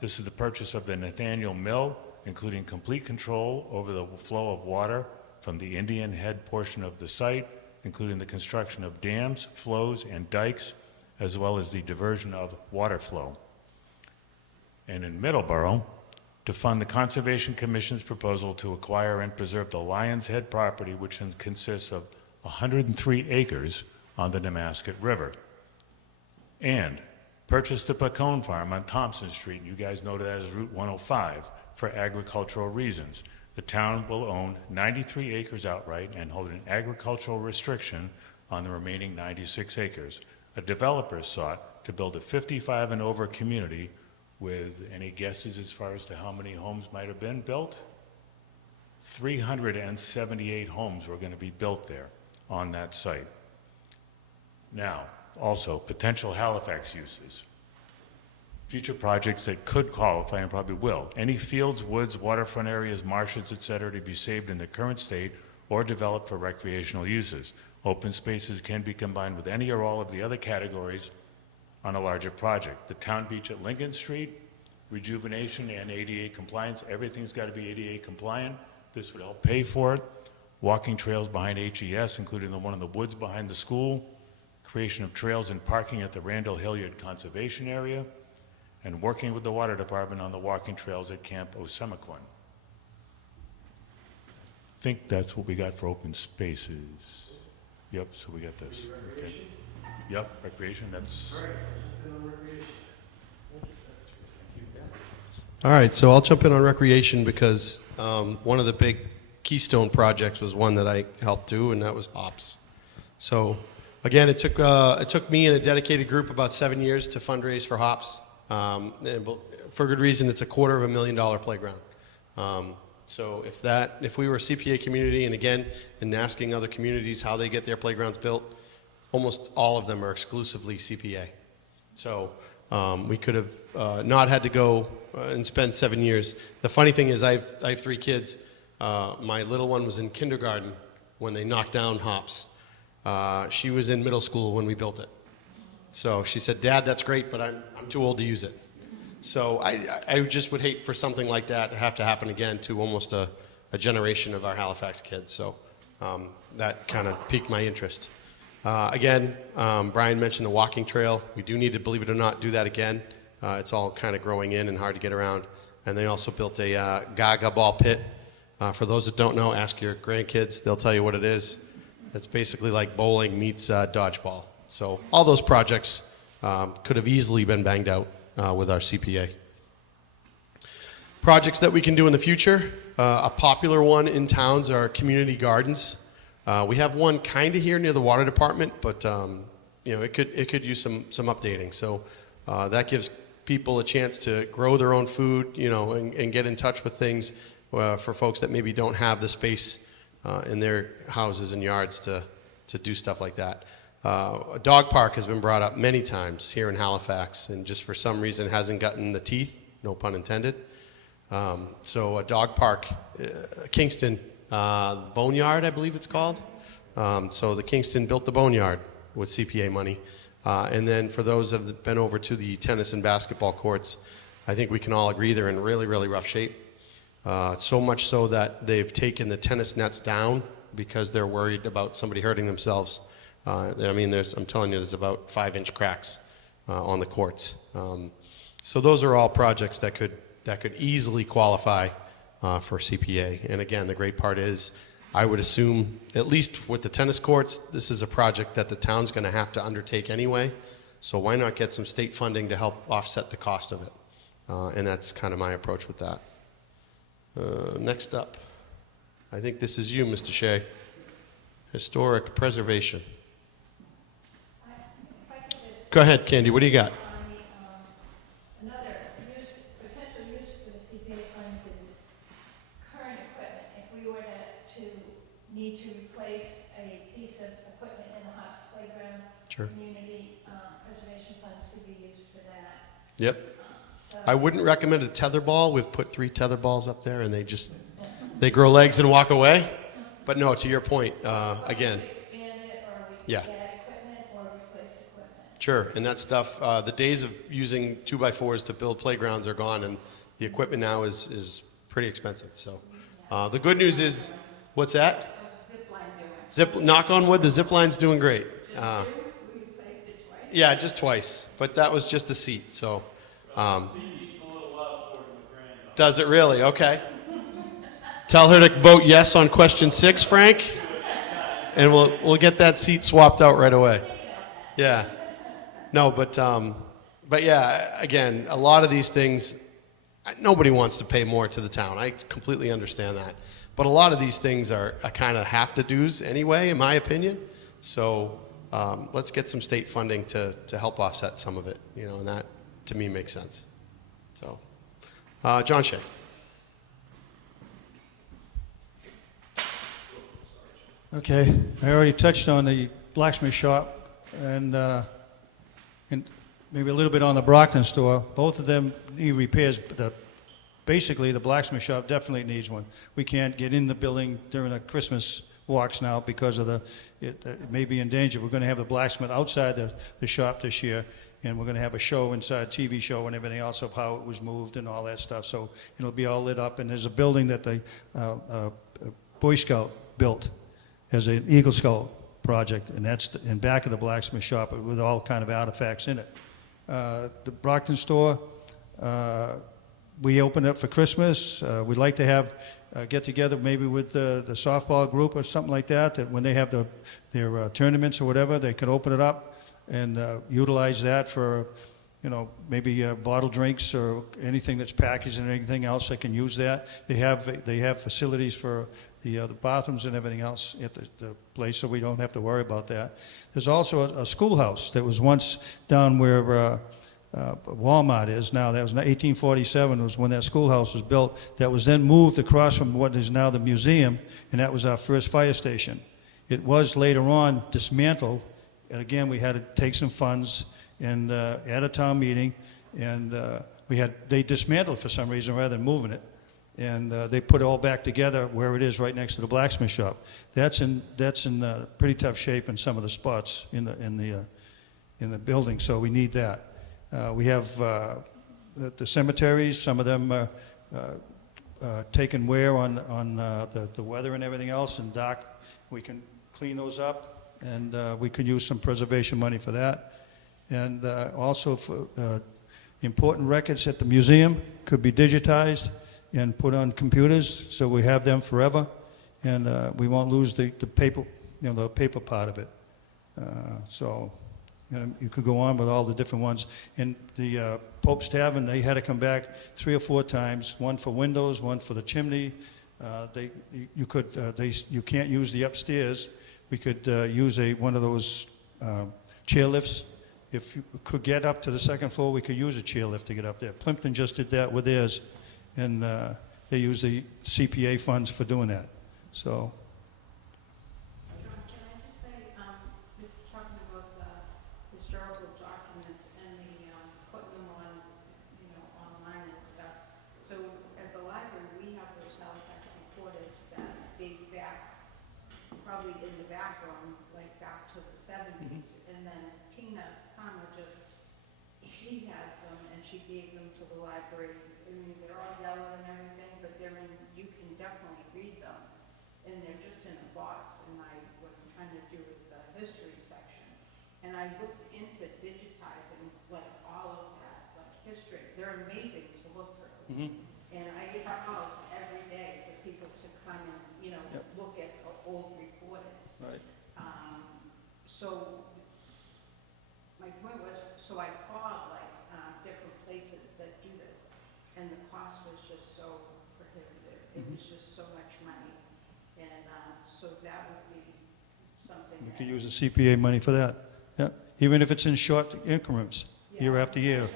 This is the purchase of the Nathaniel Mill, including complete control over the flow of water from the Indian Head portion of the site, including the construction of dams, flows, and dikes, as well as the diversion of water flow. And in Middleborough, to fund the Conservation Commission's proposal to acquire and preserve the Lion's Head property, which consists of 103 acres on the Nemasket River. And purchase the Pacone Farm on Thompson Street, you guys know that as Route 105, for agricultural reasons. The town will own 93 acres outright and hold an agricultural restriction on the remaining 96 acres. A developer sought to build a 55 and over community with, any guesses as far as to how many homes might have been built? 378 homes were going to be built there on that site. Now, also, potential Halifax uses. Future projects that could qualify and probably will. Any fields, woods, waterfront areas, marshes, etc. to be saved in the current state or developed for recreational uses. Open spaces can be combined with any or all of the other categories on a larger project. The town beach at Lincoln Street, rejuvenation and ADA compliance. Everything's got to be ADA compliant. This would help pay for it. Walking trails behind HES, including the one in the woods behind the school. Creation of trails and parking at the Randall Hilliard Conservation Area. And working with the water department on the walking trails at Camp Osemequin. I think that's what we got for open spaces. Yep, so we got this. Okay. Yep, recreation, that's... All right, so I'll jump in on recreation because one of the big keystone projects was one that I helped do, and that was hops. So again, it took me and a dedicated group about 7 years to fundraise for hops. For good reason, it's a $250,000 playground. So if we were a CPA community, and again, in asking other communities how they get their playgrounds built, almost all of them are exclusively CPA. So we could have not had to go and spend 7 years. The funny thing is I have 3 kids. My little one was in kindergarten when they knocked down hops. She was in middle school when we built it. So she said, "Dad, that's great, but I'm too old to use it." So I just would hate for something like that to have to happen again to almost a generation of our Halifax kids. So that kind of piqued my interest. Again, Brian mentioned the walking trail. We do need to, believe it or not, do that again. It's all kind of growing in and hard to get around. And they also built a Gaga ball pit. For those that don't know, ask your grandkids. They'll tell you what it is. It's basically like bowling meets dodgeball. So all those projects could have easily been banged out with our CPA. Projects that we can do in the future. A popular one in towns are community gardens. We have one kind of here near the water department, but it could use some updating. So that gives people a chance to grow their own food, and get in touch with things for folks that maybe don't have the space in their houses and yards to do stuff like that. A dog park has been brought up many times here in Halifax, and just for some reason hasn't gotten the teeth, no pun intended. So a dog park, Kingston Boneyard, I believe it's called. So the Kingston built the Boneyard with CPA money. And then for those that have been over to the tennis and basketball courts, I think we can all agree they're in really, really rough shape. So much so that they've taken the tennis nets down because they're worried about somebody hurting themselves. I'm telling you, there's about 5-inch cracks on the courts. So those are all projects that could easily qualify for CPA. And again, the great part is, I would assume, at least with the tennis courts, this is a project that the town's going to have to undertake anyway. So why not get some state funding to help offset the cost of it? And that's kind of my approach with that. Next up, I think this is you, Mr. Shea. Historic preservation. Go ahead, Candy. What do you got? Another potential use for the CPA funds is current equipment. If we were to need to replace a piece of equipment in the Hops playground, Sure. community preservation funds could be used for that. Yep. I wouldn't recommend a tether ball. We've put 3 tether balls up there, and they grow legs and walk away. But no, to your point, again. Expand it, or we could Yeah. add equipment or replace equipment. Sure, and that stuff, the days of using 2x4s to build playgrounds are gone, and the equipment now is pretty expensive. So the good news is, what's that? Knock on wood, the zip line's doing great. Yeah, just twice, but that was just a seat. So does it really? Okay. Tell her to vote yes on question 6, Frank, and we'll get that seat swapped out right away. Yeah. No, but yeah, again, a lot of these things, nobody wants to pay more to the town. I completely understand that. But a lot of these things are kind of have to do's anyway, in my opinion. So let's get some state funding to help offset some of it, and that to me makes sense. So, John Shea. Okay, I already touched on the blacksmith shop and maybe a little bit on the Brockton store. Both of them need repairs. Basically, the blacksmith shop definitely needs one. We can't get in the building during the Christmas walks now because of it may be in danger. We're going to have the blacksmith outside the shop this year, and we're going to have a show inside, TV show and everything else of how it was moved and all that stuff. So it'll be all lit up. And there's a building that the Boy Scout built as an Eagle Scout project, and that's in back of the blacksmith shop with all kind of artifacts in it. The Brockton store, we opened up for Christmas. We'd like to have get together maybe with the softball group or something like that when they have their tournaments or whatever, they could open it up and utilize that for, maybe bottle drinks or anything that's packaged and anything else. They can use that. They have facilities for the bathrooms and everything else at the place, so we don't have to worry about that. There's also a schoolhouse that was once down where Walmart is now. That was 1847 was when that schoolhouse was built. That was then moved across from what is now the museum, and that was our first fire station. It was later on dismantled, and again we had to take some funds and at a town meeting, and they dismantled it for some reason rather than moving it. And they put it all back together where it is right next to the blacksmith shop. That's in pretty tough shape in some of the spots in the building. So we need that. We have the cemeteries. Some of them are taking wear on the weather and everything else. And dark, we can clean those up, and we could use some preservation money for that. And also for important records at the museum could be digitized and put on computers, so we have them forever, and we won't lose the paper, the paper part of it. So you could go on with all the different ones. And the Pope's Tavern, they had to come back 3 or 4 times, one for windows, one for the chimney, You can't use the upstairs. We could use one of those chair lifts. If you could get up to the second floor, we could use a chair lift to get up there. Plimpton just did that with theirs, and they use the CPA funds for doing that. So, John, can I just say, you're talking about the historical documents and the, putting them on, online and stuff. So at the library, we have those Halifax recordings that date back, probably in the back room, like back to the 70s. And then Tina Conner she had them and she gave them to the library. I mean, they're all yellow and everything, but you can definitely read them. And they're just in a box in what I'm trying to do with the history section. And I looked into digitizing like all of that, like history. They're amazing to look through. And I get calls every day for people to come and, Yep. look at old recordings. right. So my point was, so I called different places that do this, and the cost was just so prohibitive. It was just so much money, and so that would be something. You could use the CPA money for that. Yeah, even if it's in short increments, year after year,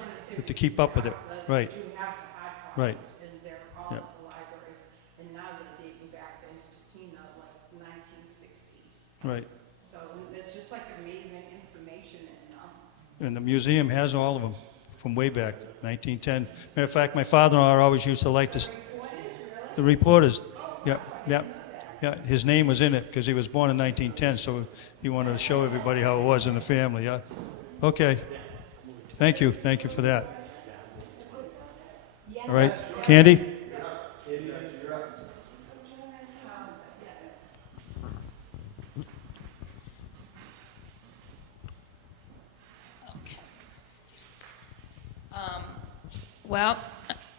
to keep up with it. Right. You have the hard copies, Right. and they're all Yeah. at the library, and now they're dating back to Tina, like 1960s. Right. So it's just like amazing information, And the museum has all of them from way back, 1910. Matter of fact, my father-in-law always used to like this. The reporters. Yeah, yeah, yeah. His name was in it because he was born in 1910, so he wanted to show everybody how it was in the family. Yeah. Okay. Thank you for that. All right, Candy. Well,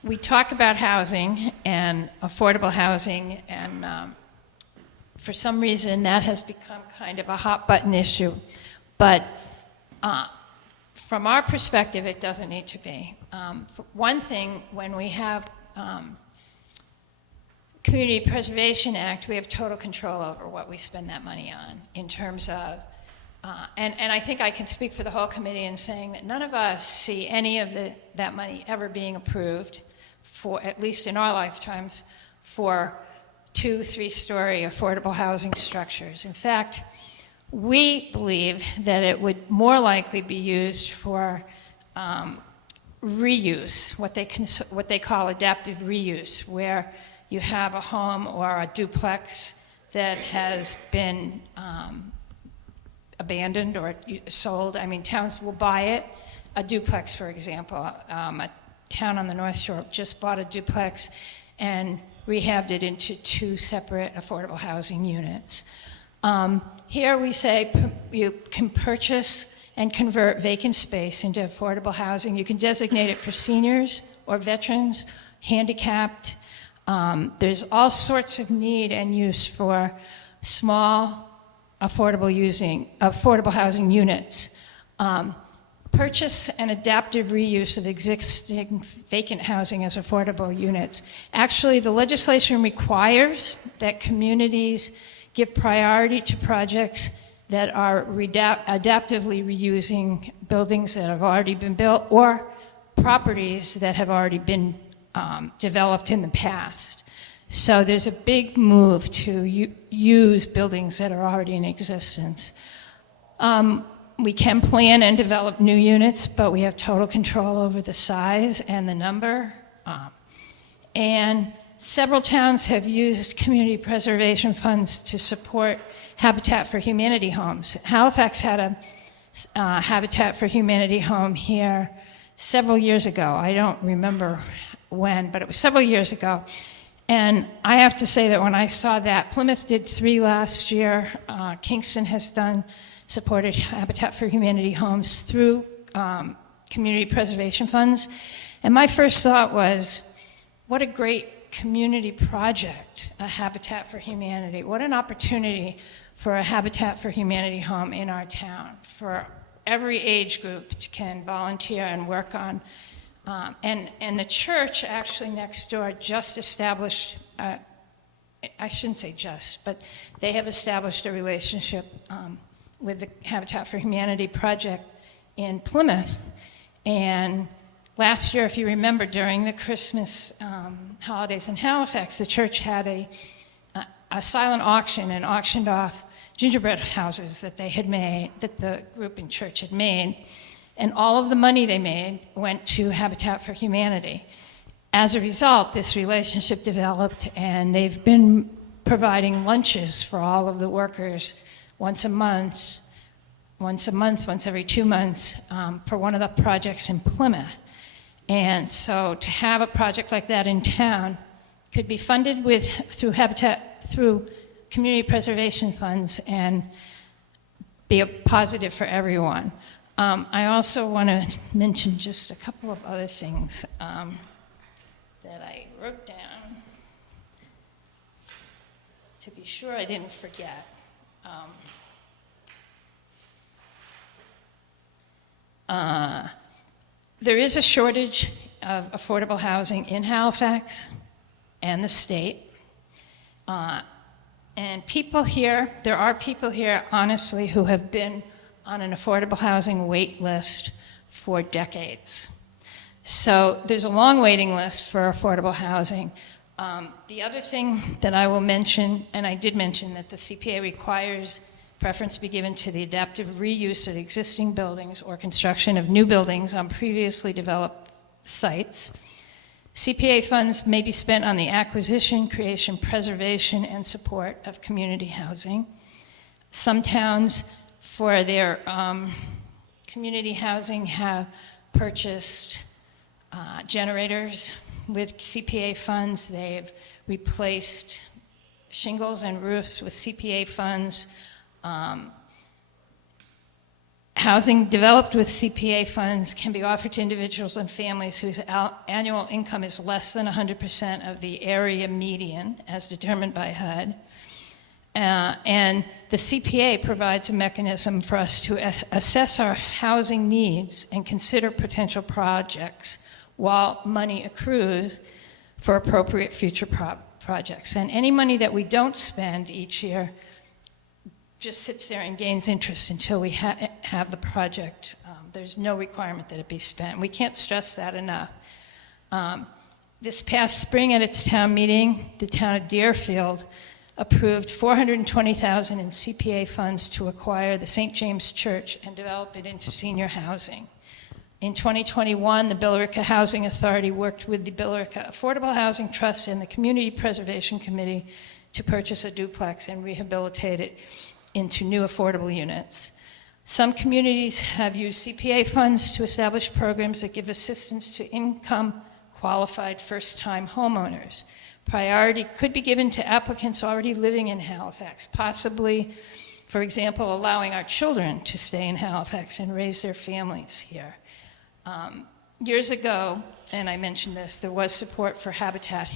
we talk about housing and affordable housing, and for some reason that has become kind of a hot button issue. But from our perspective, it doesn't need to be. For one thing, when we have Community Preservation Act, we have total control over what we spend that money on in terms of, and I think I can speak for the whole committee in saying that none of us see any of that money ever being approved for, at least in our lifetimes, for 2-3-story affordable housing structures. In fact, we believe that it would more likely be used for reuse, what they call adaptive reuse, where you have a home or a duplex that has been abandoned or sold. I mean, towns will buy it. A duplex, for example, a town on the North Shore just bought a duplex and rehabbed it into 2 separate affordable housing units. Here we say you can purchase and convert vacant space into affordable housing. You can designate it for seniors or veterans, handicapped. There's all sorts of need and use for small affordable housing units. Purchase and adaptive reuse of existing vacant housing as affordable units. Actually, the legislation requires that communities give priority to projects that are adaptively reusing buildings that have already been built or properties that have already been developed in the past. So there's a big move to use buildings that are already in existence. We can plan and develop new units, but we have total control over the size and the number. And several towns have used community preservation funds to support Habitat for Humanity homes. Halifax had a Habitat for Humanity home here several years ago. I don't remember when, but it was several years ago. And I have to say that when I saw that, Plymouth did 3 last year. Kingston has supported Habitat for Humanity homes through community preservation funds. And my first thought was, what a great community project, a Habitat for Humanity. What an opportunity for a Habitat for Humanity home in our town, for every age group can volunteer and work on. And the church actually next door just established I shouldn't say just, but they have established a relationship with the Habitat for Humanity project in Plymouth. And last year, if you remember, during the Christmas holidays in Halifax, the church had a silent auction and auctioned off gingerbread houses that they had made, that the group in church had made. And all of the money they made went to Habitat for Humanity. As a result, this relationship developed, and they've been providing lunches for all of the workers once every 2 months, for one of the projects in Plymouth. And so to have a project like that in town could be funded through community preservation funds and be a positive for everyone. I also want to mention just a couple of other things that I wrote down to be sure I didn't forget. There is a shortage of affordable housing in Halifax and the state. And people here, there are people here, honestly, who have been on an affordable housing wait list for decades. So there's a long waiting list for affordable housing. The other thing that I will mention, and I did mention that the CPA requires preference be given to the adaptive reuse of existing buildings or construction of new buildings on previously developed sites. CPA funds may be spent on the acquisition, creation, preservation, and support of community housing. Some towns, for their community housing, have purchased generators with CPA funds. They've replaced shingles and roofs with CPA funds. Housing developed with CPA funds can be offered to individuals and families whose annual income is less than 100% of the area median, as determined by HUD. And the CPA provides a mechanism for us to assess our housing needs and consider potential projects while money accrues for appropriate future projects. And any money that we don't spend each year just sits there and gains interest until we have the project. There's no requirement that it be spent. We can't stress that enough. This past spring at its town meeting, the town of Deerfield approved $420,000 in CPA funds to acquire the St. James Church and develop it into senior housing. In 2021, the Billerica Housing Authority worked with the Billerica Affordable Housing Trust and the Community Preservation Committee to purchase a duplex and rehabilitate it into new affordable units. Some communities have used CPA funds to establish programs that give assistance to income-qualified first-time homeowners. Priority could be given to applicants already living in Halifax, possibly, for example, allowing our children to stay in Halifax and raise their families here. Years ago, and I mentioned this, there was support for Habitat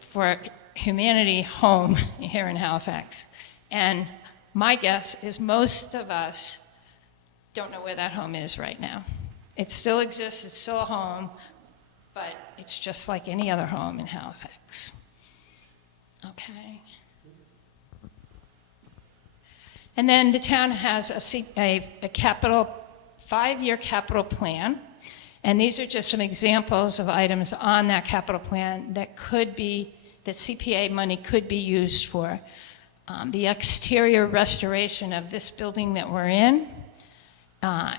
for Humanity home here in Halifax. And my guess is most of us don't know where that home is right now. It still exists, it's still a home, but it's just like any other home in Halifax. Okay. And then the town has a capital, 5-year capital plan. And these are just some examples of items on that capital plan that CPA money could be used for. The exterior restoration of this building that we're in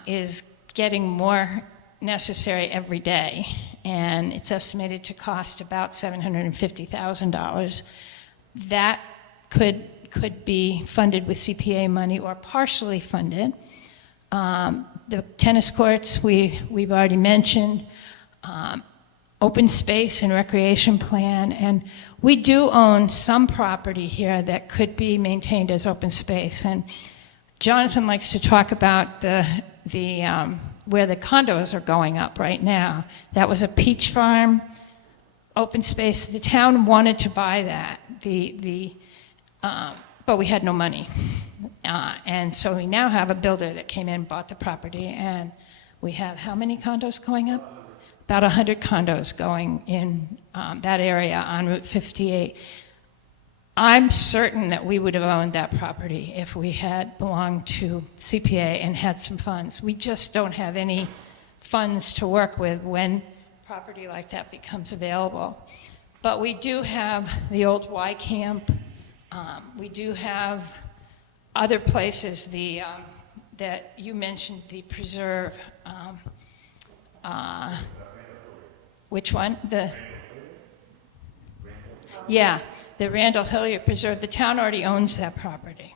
is getting more necessary every day, and it's estimated to cost about $750,000. That could be funded with CPA money or partially funded. The tennis courts we've already mentioned. Open space and recreation plan, and we do own some property here that could be maintained as open space. And Jonathan likes to talk about where the condos are going up right now. That was a peach farm, open space. The town wanted to buy that, but we had no money. And so we now have a builder that came in, bought the property, and we have how many condos going up? about 100 condos going in that area on Route 58. I'm certain that we would have owned that property if we had belonged to CPA and had some funds. We just don't have any funds to work with when property like that becomes available. But we do have the old Y Camp. We do have other places, that you mentioned, the preserve. Which one? The Randall Hilliard Preserve. The town already owns that property.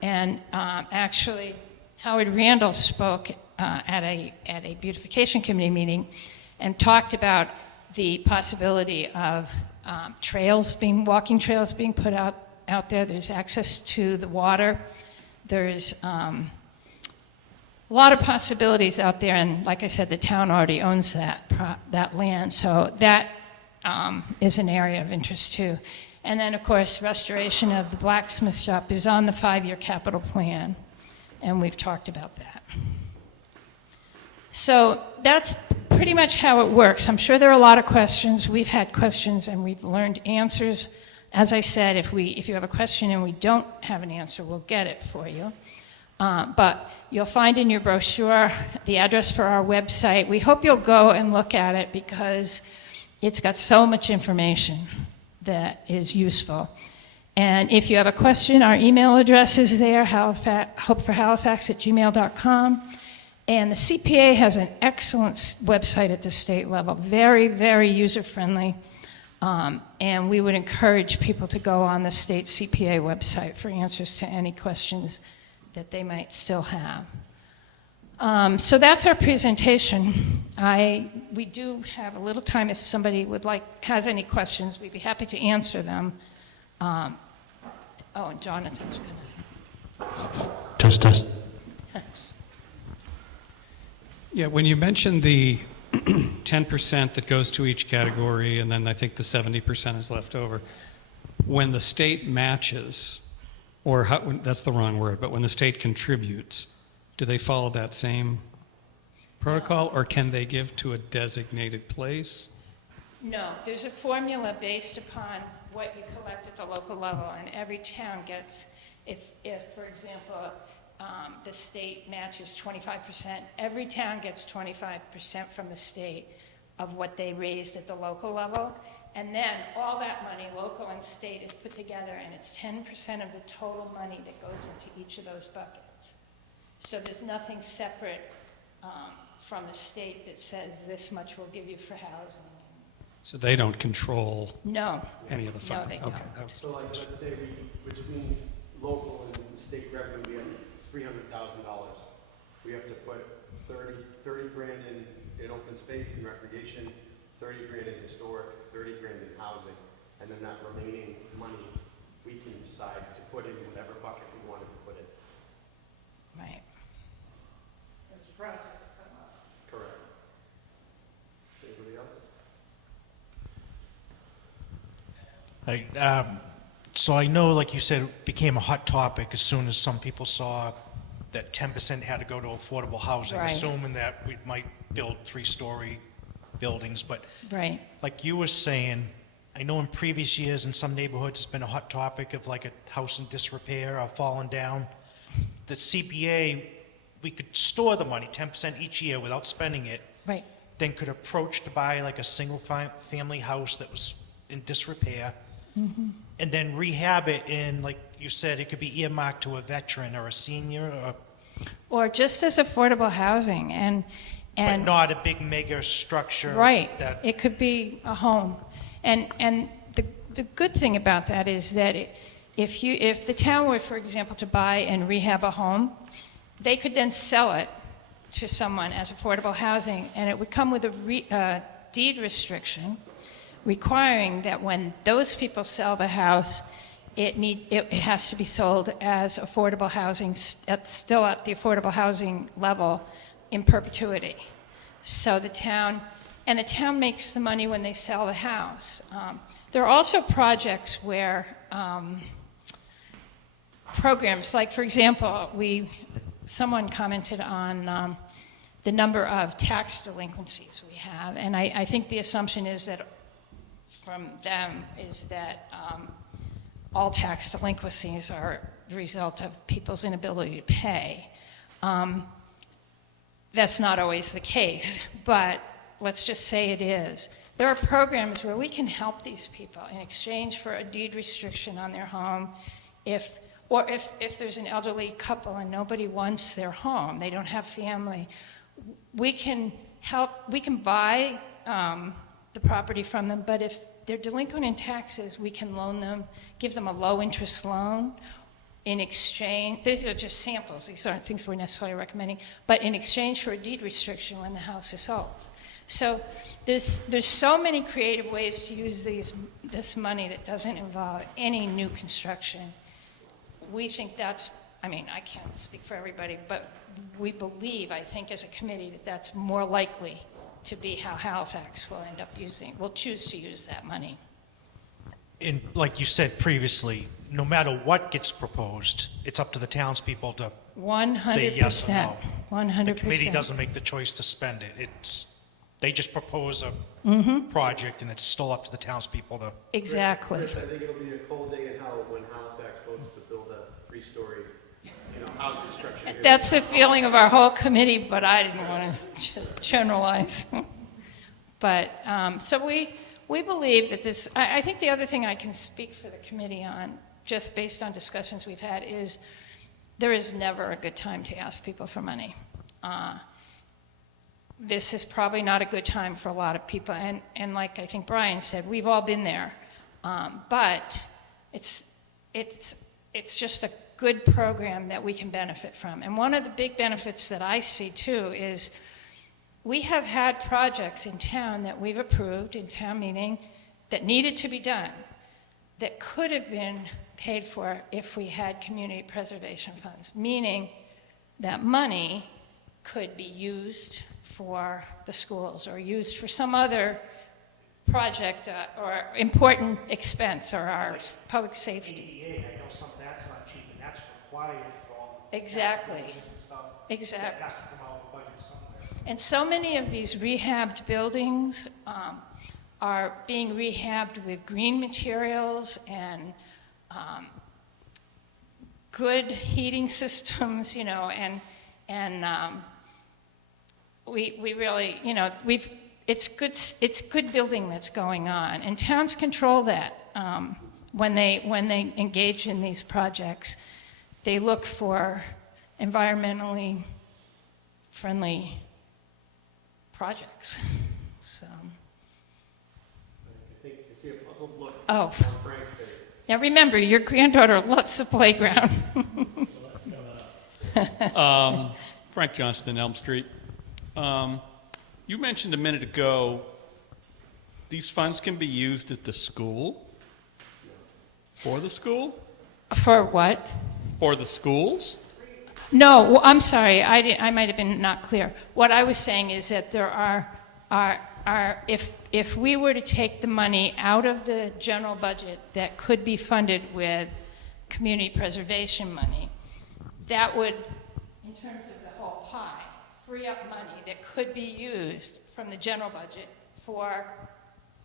And actually, Howard Randall spoke at a beautification committee meeting and talked about the possibility of walking trails being put out there. There's access to the water. There's a lot of possibilities out there, and like I said, the town already owns that land, so that is an area of interest too. And then, of course, restoration of the blacksmith shop is on the 5-year capital plan, and we've talked about that. So that's pretty much how it works. I'm sure there are a lot of questions. We've had questions, and we've learned answers. As I said, if you have a question and we don't have an answer, we'll get it for you. But you'll find in your brochure the address for our website. We hope you'll go and look at it because it's got so much information that is useful. And if you have a question, our email address is there, hopeforhalifax@gmail.com. And the CPA has an excellent website at the state level, very, very user-friendly. And we would encourage people to go on the state CPA website for answers to any questions that they might still have. So that's our presentation. We do have a little time if somebody has any questions. We'd be happy to answer them. And Jonathan's gonna. Test. Thanks. Yeah, when you mentioned the 10% that goes to each category, and then I think the 70% is left over, when the state matches, that's the wrong word, but when the state contributes, do they follow that same protocol, or can they give to a designated place? No, there's a formula based upon what you collect at the local level, and every town gets, if for example, the state matches 25%, every town gets 25% from the state of what they raised at the local level. And then all that money, local and state, is put together, and it's 10% of the total money that goes into each of those buckets. So there's nothing separate from the state that says this much we'll give you for housing. So they don't control No. any of the funding? No, they Okay, don't. that was- So like, let's say between local and state revenue, we have $300,000. We have to put 30 grand in open space and recreation, 30 grand in historic, 30 grand in housing, and then that remaining money, we can decide to put in whatever bucket we wanted to put in. Right. Correct. Anybody else? So I know, like you said, it became a hot topic as soon as some people saw that 10% had to go to affordable housing, Right. assuming that we might build 3-story buildings. But Right. like you were saying, I know in previous years in some neighborhoods it's been a hot topic of like a house in disrepair or falling down. The CPA, we could store the money, 10% each year without spending it, Right. then could approach to buy like a single family house that was in disrepair, and then rehab it in, like you said, it could be earmarked to a veteran or a senior, Or just as affordable housing, but not a big mega structure. right. That, It could be a home, and the good thing about that is that if the town were, for example, to buy and rehab a home, they could then sell it to someone as affordable housing, and it would come with a deed restriction requiring that when those people sell the house, it has to be sold as affordable housing, still at the affordable housing level in perpetuity. So the town makes the money when they sell the house. There are also projects where programs, like for example, someone commented on the number of tax delinquencies we have. And I think the assumption is that from them is that all tax delinquencies are the result of people's inability to pay. That's not always the case, but let's just say it is. There are programs where we can help these people in exchange for a deed restriction on their home. If there's an elderly couple and nobody wants their home, they don't have family, we can help, we can buy the property from them, but if they're delinquent in taxes, we can loan them, give them a low interest loan in exchange. These are just samples, these aren't things we're necessarily recommending, but in exchange for a deed restriction when the house is sold. So there's so many creative ways to use this money that doesn't involve any new construction. We think that's, I mean, I can't speak for everybody, but we believe, I think as a committee, that that's more likely to be how Halifax will end up will choose to use that money. And like you said previously, no matter what gets proposed, it's up to the townspeople to 100%. say yes or no. 100%. The committee doesn't make the choice to spend it. They just propose a project, and it's still up to the townspeople to. Exactly. Chris, I think it'll be a cold day in hell when Halifax votes to build a 3-story, housing structure here. That's the feeling of our whole committee, but I didn't want to just generalize. But, so we believe that this, I think the other thing I can speak for the committee on, just based on discussions we've had, is there is never a good time to ask people for money. This is probably not a good time for a lot of people, and like I think Brian said, we've all been there. But it's just a good program that we can benefit from. And one of the big benefits that I see too is we have had projects in town that we've approved in town meeting that needed to be done that could have been paid for if we had community preservation funds, meaning that money could be used for the schools or used for some other project or important expense or our public safety. ADA, I know some of that's not cheap, and that's required for all. Exactly. And stuff. Exactly. That has to come out of the budget somewhere. And so many of these rehabbed buildings are being rehabbed with green materials and good heating systems, and we really, it's good building that's going on, and towns control that when they engage in these projects. They look for environmentally friendly projects. So. I think you see a puzzled look Oh. on Frank's face. Now remember, your granddaughter loves the playground. Frank Johnston, Elm Street. You mentioned a minute ago, these funds can be used at the school? For the school? For what? For the schools? No, well, I'm sorry, I might have been not clear. What I was saying is that there are if we were to take the money out of the general budget that could be funded with community preservation money, that would, in terms of the whole pie, free up money that could be used from the general budget for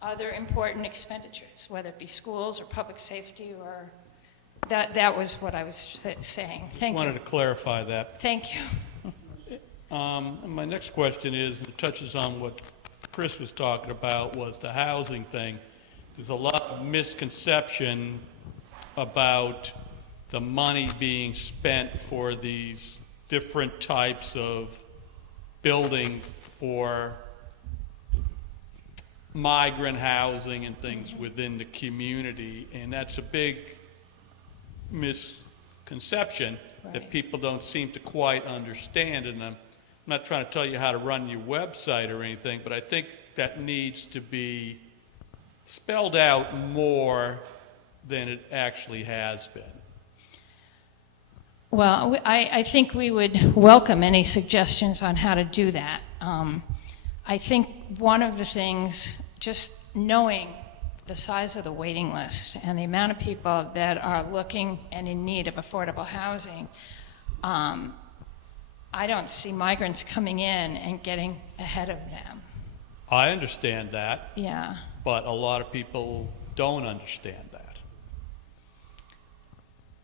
other important expenditures, whether it be schools or public safety or that was what I was saying. Thank Just wanted you. to clarify that. Thank you. And my next question is, it touches on what Chris was talking about, was the housing thing. There's a lot of misconception about the money being spent for these different types of buildings for migrant housing and things within the community, and that's a big misconception that Right. people don't seem to quite understand. And I'm not trying to tell you how to run your website or anything, but I think that needs to be spelled out more than it actually has been. Well, I think we would welcome any suggestions on how to do that. I think one of the things, just knowing the size of the waiting list and the amount of people that are looking and in need of affordable housing, I don't see migrants coming in and getting ahead of them. I understand that, Yeah. but a lot of people don't understand that.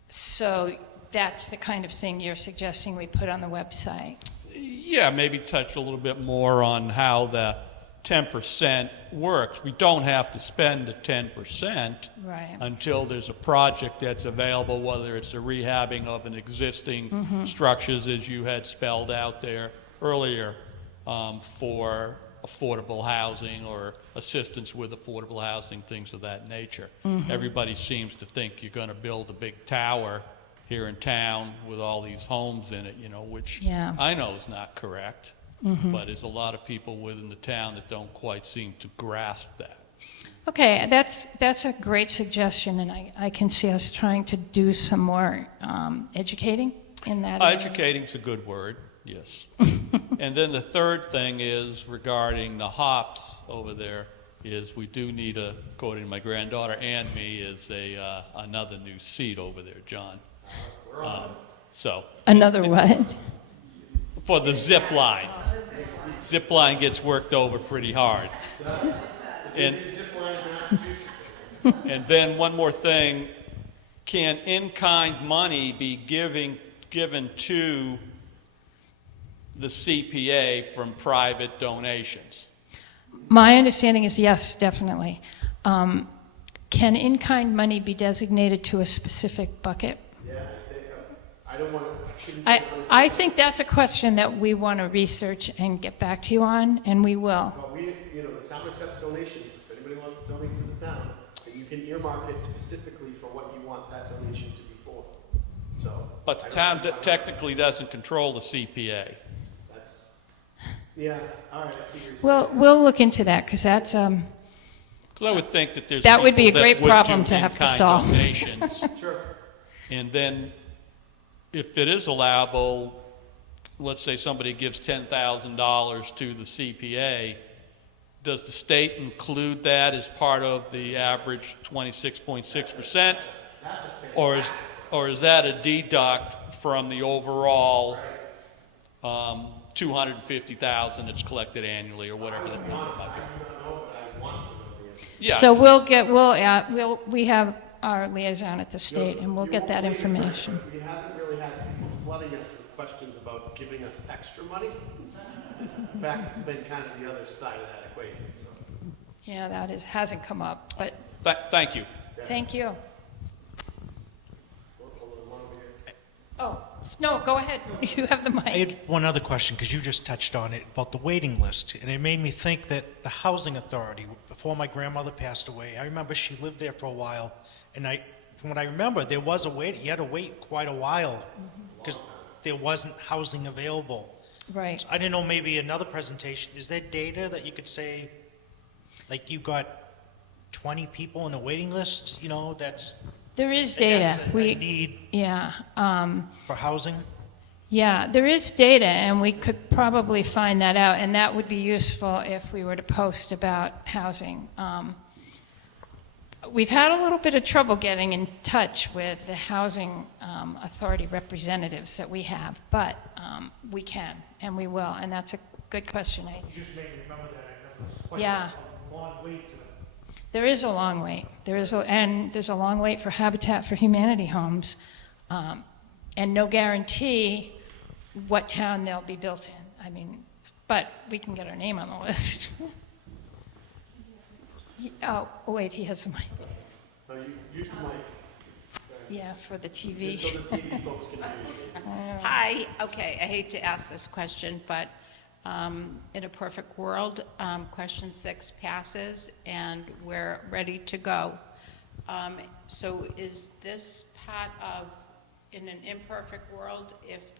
So that's the kind of thing you're suggesting we put on the website? Yeah, maybe touch a little bit more on how the 10% works. We don't have to spend the 10% Right. until there's a project that's available, whether it's a rehabbing of an existing structures, as you had spelled out there earlier, for affordable housing or assistance with affordable housing, things of that nature. Everybody seems to think you're going to build a big tower here in town with all these homes in it, which Yeah. I know is not correct. But there's a lot of people within the town that don't quite seem to grasp that. Okay, that's a great suggestion, and I can see us trying to do some more educating in that area. Educating's a good word, yes. And then the third thing is regarding the hops over there is we do need, according to my granddaughter and me, is another new seat over there, John. So Another what? for the zip line. Zip line gets worked over pretty hard. And then one more thing, can in-kind money be given to the CPA from private donations? My understanding is yes, definitely. Can in-kind money be designated to a specific bucket? Yeah, I don't want to. I think that's a question that we want to research and get back to you on, and we will. Well, the town accepts donations. If anybody wants to donate to the town, you can earmark it specifically for what you want that donation to be for. So. But the town technically doesn't control the CPA. That's. Yeah. All right. I see what you're saying. We'll look into that because that's Because I would think that there's That would be a people great that would problem do to have to in-kind solve. donations. Sure. And then, if it is allowable, let's say somebody gives $10,000 to the CPA, does the state include that as part of the average 26.6%? Or is that a deduct from the overall $250,000 that's collected annually, or whatever that number might be? Yeah. So we have our liaison at the state, and we'll get that information. We haven't really had people flooding us with questions about giving us extra money. In fact, it's been kind of the other side of that equation. So. Yeah, that hasn't come up, but Thank you. thank you. Oh, no, go ahead. You have the I mic. had one other question, because you just touched on it, about the waiting list. And it made me think that the Housing Authority, before my grandmother passed away, I remember she lived there for a while. And from what I remember, there was a wait. You had to wait quite a while because there wasn't housing available. Right. So I didn't know, maybe another presentation. Is there data that you could say, like you got 20 people in a waiting list, that's... There is data. A need Yeah. for housing? Yeah, there is data, and we could probably find that out, and that would be useful if we were to post about housing. We've had a little bit of trouble getting in touch with the Housing Authority representatives that we have, but we can, and we will, and that's a good question. You just made me remember that. I remember it was quite Yeah. a long wait to There is a long wait. There's a long wait for Habitat for Humanity homes, and no guarantee what town they'll be built in. I mean, but we can get our name on the list. Oh, wait, he has a mic. No, you use the mic. Yeah, for the TV. Just so the TV folks can hear you. Hi, okay, I hate to ask this question, but in a perfect world, question 6 passes and we're ready to go. So is this part of, in an imperfect world, if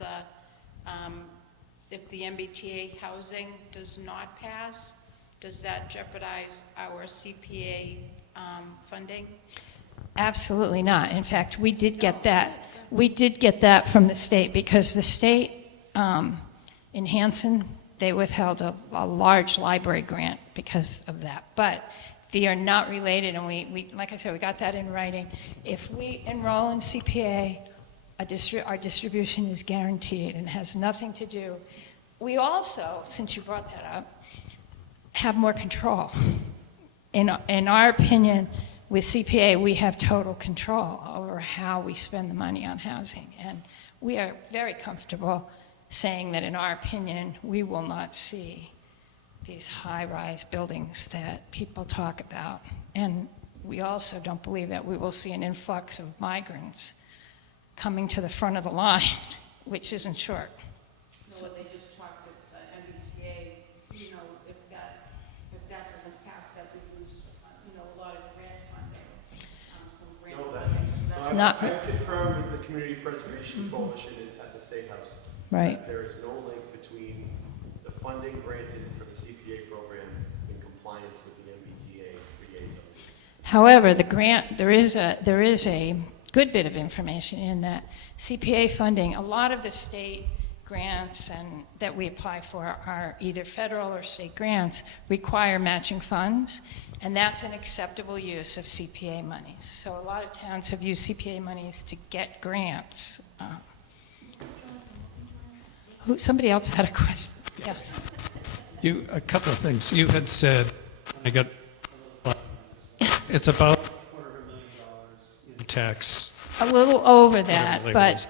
the MBTA housing does not pass, does that jeopardize our CPA funding? Absolutely not. In fact, we did get that. We did get that from the state because the state in Hanson, they withheld a large library grant because of that. But they are not related, and we like I said, we got that in writing. If we enroll in CPA, our distribution is guaranteed and has nothing to do. We also, since you brought that up, have more control. In our opinion, with CPA, we have total control over how we spend the money on housing. And we are very comfortable saying that, in our opinion, we will not see these high-rise buildings that people talk about. And we also don't believe that we will see an influx of migrants coming to the front of the line, which isn't short. So they just talked to the MBTA, you know, if that doesn't pass, that we lose, you know, a lot of grants on there, some grant. No, It's not- I confirmed with the Community Preservation Coalition at the State House. Right. that there is no link between the funding granted for the CPA program in compliance with the MBTA 3A zone. However, the grant, there is a good bit of information in that CPA funding, a lot of the state grants and that we apply for are either federal or state grants, require matching funds, and that's an acceptable use of CPA monies. So a lot of towns have used CPA monies to get grants. Somebody else had a question. Yes. A couple of things. You had said, it's about $250,000 in tax. A little over that, Whatever the label but is.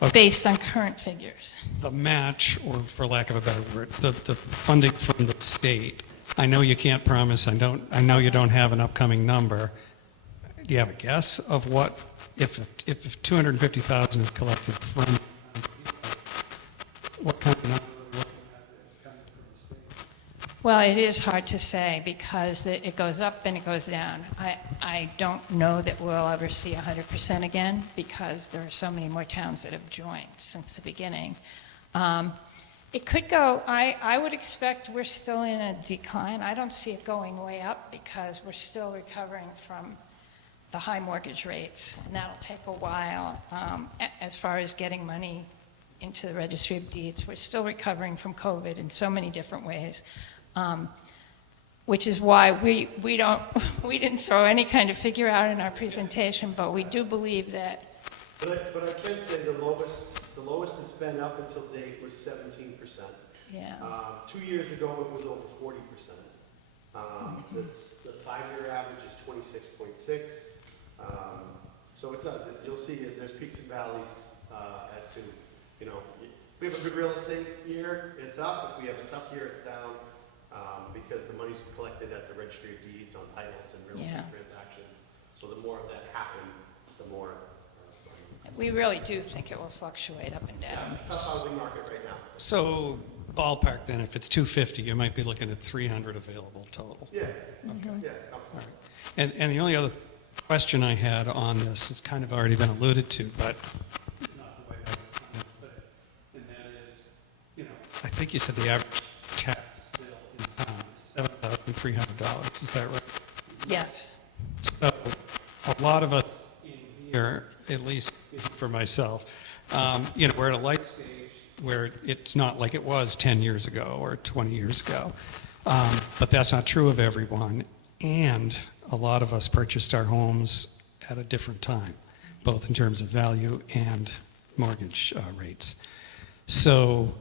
Okay. based on current figures. The match, or for lack of a better word, the funding from the state. I know you can't promise, I know you don't have an upcoming number. Do you have a guess of what, if $250,000 is collected from, what kind of number we're looking at coming from the state? Well, it is hard to say because it goes up and it goes down. I don't know that we'll ever see 100% again because there are so many more towns that have joined since the beginning. It could go, I would expect we're still in a decline. I don't see it going way up because we're still recovering from the high mortgage rates, and that'll take a while as far as getting money into the Registry of Deeds. We're still recovering from COVID in so many different ways, which is why we didn't throw any kind of figure out in our presentation, but we do believe that. But I can say the lowest it's been up until date was 17%. Yeah. 2 years ago, it was over 40%. The 5-year average is 26.6. So it does. You'll see there's peaks and valleys as to, you know, we have a good real estate year, it's up. If we have a tough year, it's down because the money's collected at the Registry of Deeds on titles and real estate transactions. So the more of that happen, the more. We really do think it will fluctuate up and down. Yeah, it's a tough housing market right now. So ballpark then, if it's 250, you might be looking at 300 available total. Yeah. Okay. Yeah. All right. And the only other question I had on this has kind of already been alluded to, but it's not the way I would put it. And that is, you know, I think you said the average tax bill in town is $7,300. Is that right? Yes. So a lot of us in here, at least for myself, you know, we're at a life stage where it's not like it was 10 years ago or 20 years ago. But that's not true of everyone. And a lot of us purchased our homes at a different time, both in terms of value and mortgage rates. So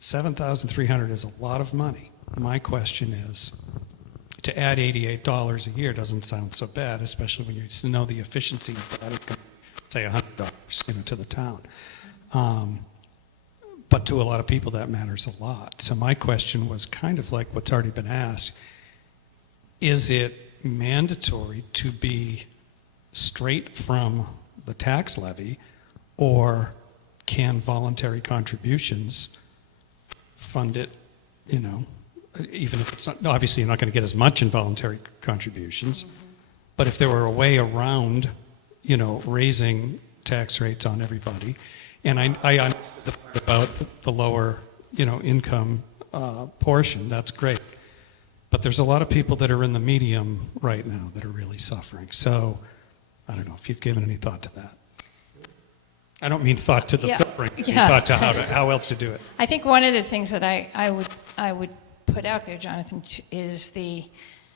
$7,300 is a lot of money. My question is, to add $88 a year doesn't sound so bad, especially when you know the efficiency of that. It can say $100, you know, to the town. But to a lot of people, that matters a lot. So my question was kind of like what's already been asked. Is it mandatory to be straight from the tax levy, or can voluntary contributions fund it, you know, even if it's not, obviously you're not going to get as much in voluntary contributions, but if there were a way around, you know, raising tax rates on everybody, and I understood the part about the lower, you know, income portion, that's great. But there's a lot of people that are in the medium right now that are really suffering. So I don't know if you've given any thought to that. I don't mean thought to the suffering, I mean thought to how else to do it. I think one of the things that I would put out there, Jonathan, is the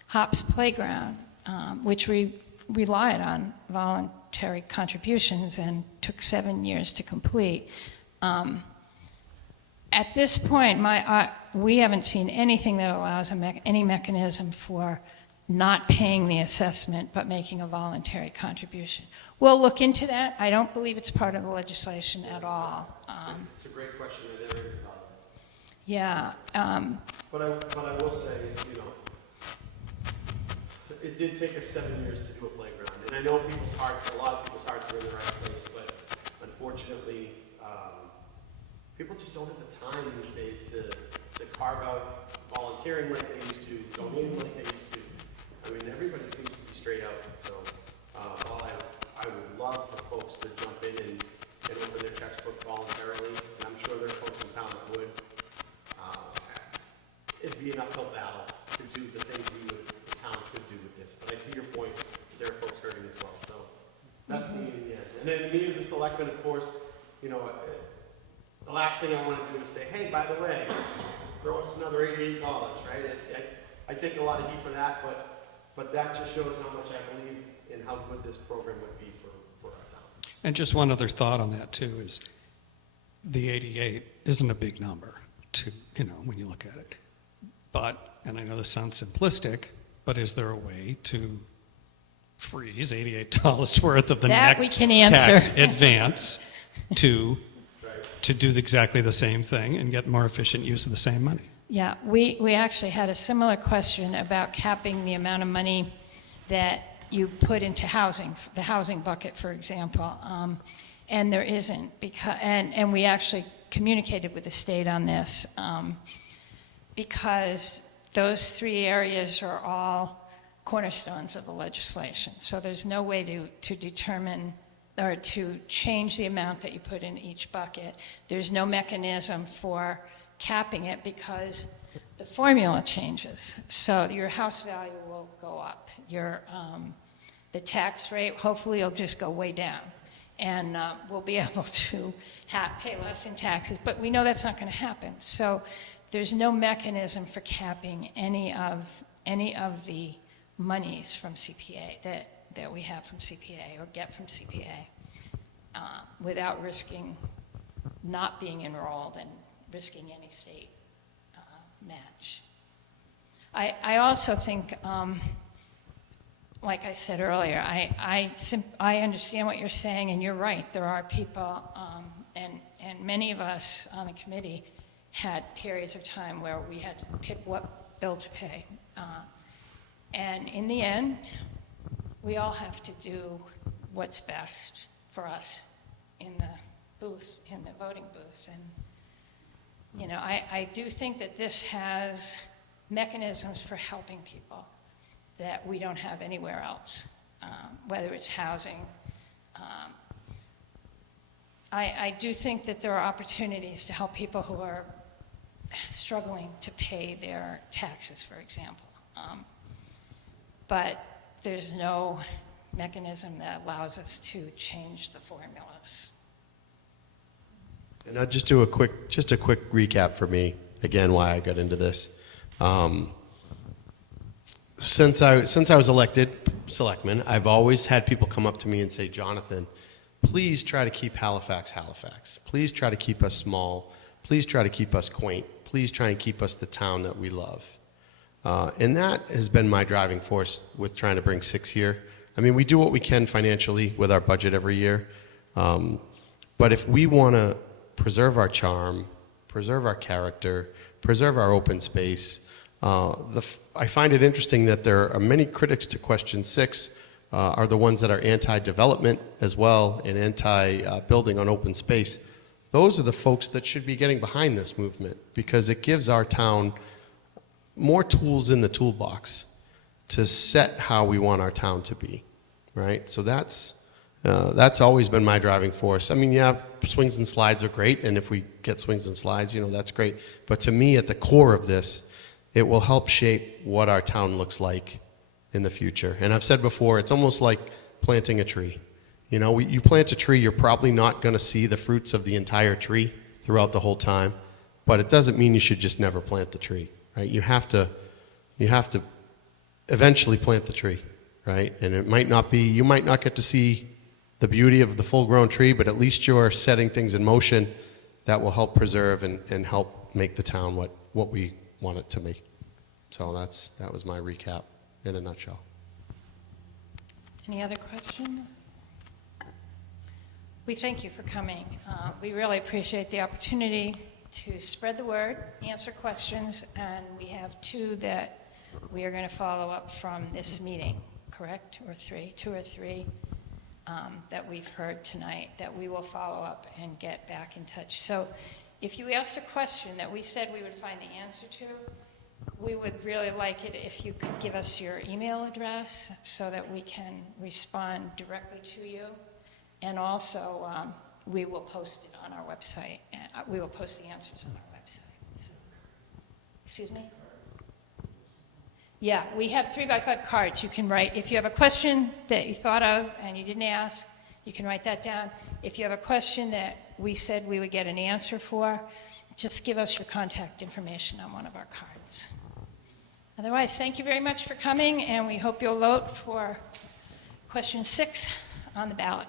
Hops Playground, which we relied on voluntary contributions and took 7 years to complete. At this point, we haven't seen anything that allows any mechanism for not paying the assessment but making a voluntary contribution. We'll look into that. I don't believe it's part of the legislation at all. It's a great question. I never even thought of it. Yeah. But I will say, you know, it did take us 7 years to do a playground. And I know a lot of people's hearts are in the right place, but unfortunately, people just don't have the time these days to carve out volunteering like they used to, donating like they used to. I mean, everybody seems to be straight out. So while I would love for folks to jump in and open their textbook voluntarily, and I'm sure there are folks in town that would, it'd be an uphill battle to do the things the town could do with this. But I see your point. There are folks hurting as well. So that's me in the end. And then me as a selectman, of course, you know, the last thing I want to do is say, hey, by the way, throw us another $88, right? I take a lot of heat for that, but that just shows how much I believe in how good this program would be for our town. And just one other thought on that too is the 88 isn't a big number to, you know, when you look at it. But, and I know this sounds simplistic, but is there a way to freeze $88 worth of the That we next can answer. tax advance to do exactly the same thing and get more efficient use of the same money? Yeah, we actually had a similar question about capping the amount of money that you put into housing, the housing bucket, for example, and there isn't, and we actually communicated with the state on this, because those 3 areas are all cornerstones of the legislation. So there's no way to determine or to change the amount that you put in each bucket. There's no mechanism for capping it because the formula changes. So your house value will go up. The tax rate hopefully will just go way down. And we'll be able to pay less in taxes. But we know that's not going to happen. So there's no mechanism for capping any of the monies from CPA that we have from CPA or get from CPA without risking not being enrolled and risking any state match. I also think, like I said earlier, I understand what you're saying, and you're right. There are people, and many of us on the committee had periods of time where we had to pick what bill to pay. And in the end, we all have to do what's best for us in the booth, in the voting booth. And, you know, I do think that this has mechanisms for helping people that we don't have anywhere else, whether it's housing. I do think that there are opportunities to help people who are struggling to pay their taxes, for example. But there's no mechanism that allows us to change the formulas. And I'll just do a quick recap for me, again, why I got into this. Since I was elected selectman, I've always had people come up to me and say, Jonathan, please try to keep Halifax, Halifax. Please try to keep us small. Please try to keep us quaint. Please try and keep us the town that we love. And that has been my driving force with trying to bring 6 here. I mean, we do what we can financially with our budget every year. But if we want to preserve our charm, preserve our character, preserve our open space, I find it interesting that there are many critics to question 6 are the ones that are anti-development as well and anti-building on open space. Those are the folks that should be getting behind this movement because it gives our town more tools in the toolbox to set how we want our town to be, right? So that's always been my driving force. I mean, yeah, swings and slides are great, and if we get swings and slides, you know, that's great. But to me, at the core of this, it will help shape what our town looks like in the future. And I've said before, it's almost like planting a tree. You know, you plant a tree, you're probably not going to see the fruits of the entire tree throughout the whole time, but it doesn't mean you should just never plant the tree, right? You have to eventually plant the tree, right? right? And it might not be, you might not get to see the beauty of the full-grown tree, but at least you're setting things in motion that will help preserve and help make the town what we want it to be. So that was my recap in a nutshell. Any other questions? We thank you for coming. We really appreciate the opportunity to spread the word, answer questions, and we have 2 that we are going to follow up from this meeting, correct? Or 3, 2 or 3 that we've heard tonight that we will follow up and get back in touch. So if you asked a question that we said we would find the answer to, we would really like it if you could give us your email address so that we can respond directly to you. And also, we will post it on our website. We will post the answers on our website. So, excuse me? Yeah, we have 3x5 cards. You can write, if you have a question that you thought of and you didn't ask, you can write that down. If you have a question that we said we would get an answer for, just give us your contact information on one of our cards. Otherwise, thank you very much for coming, and we hope you'll vote for question 6 on the ballot.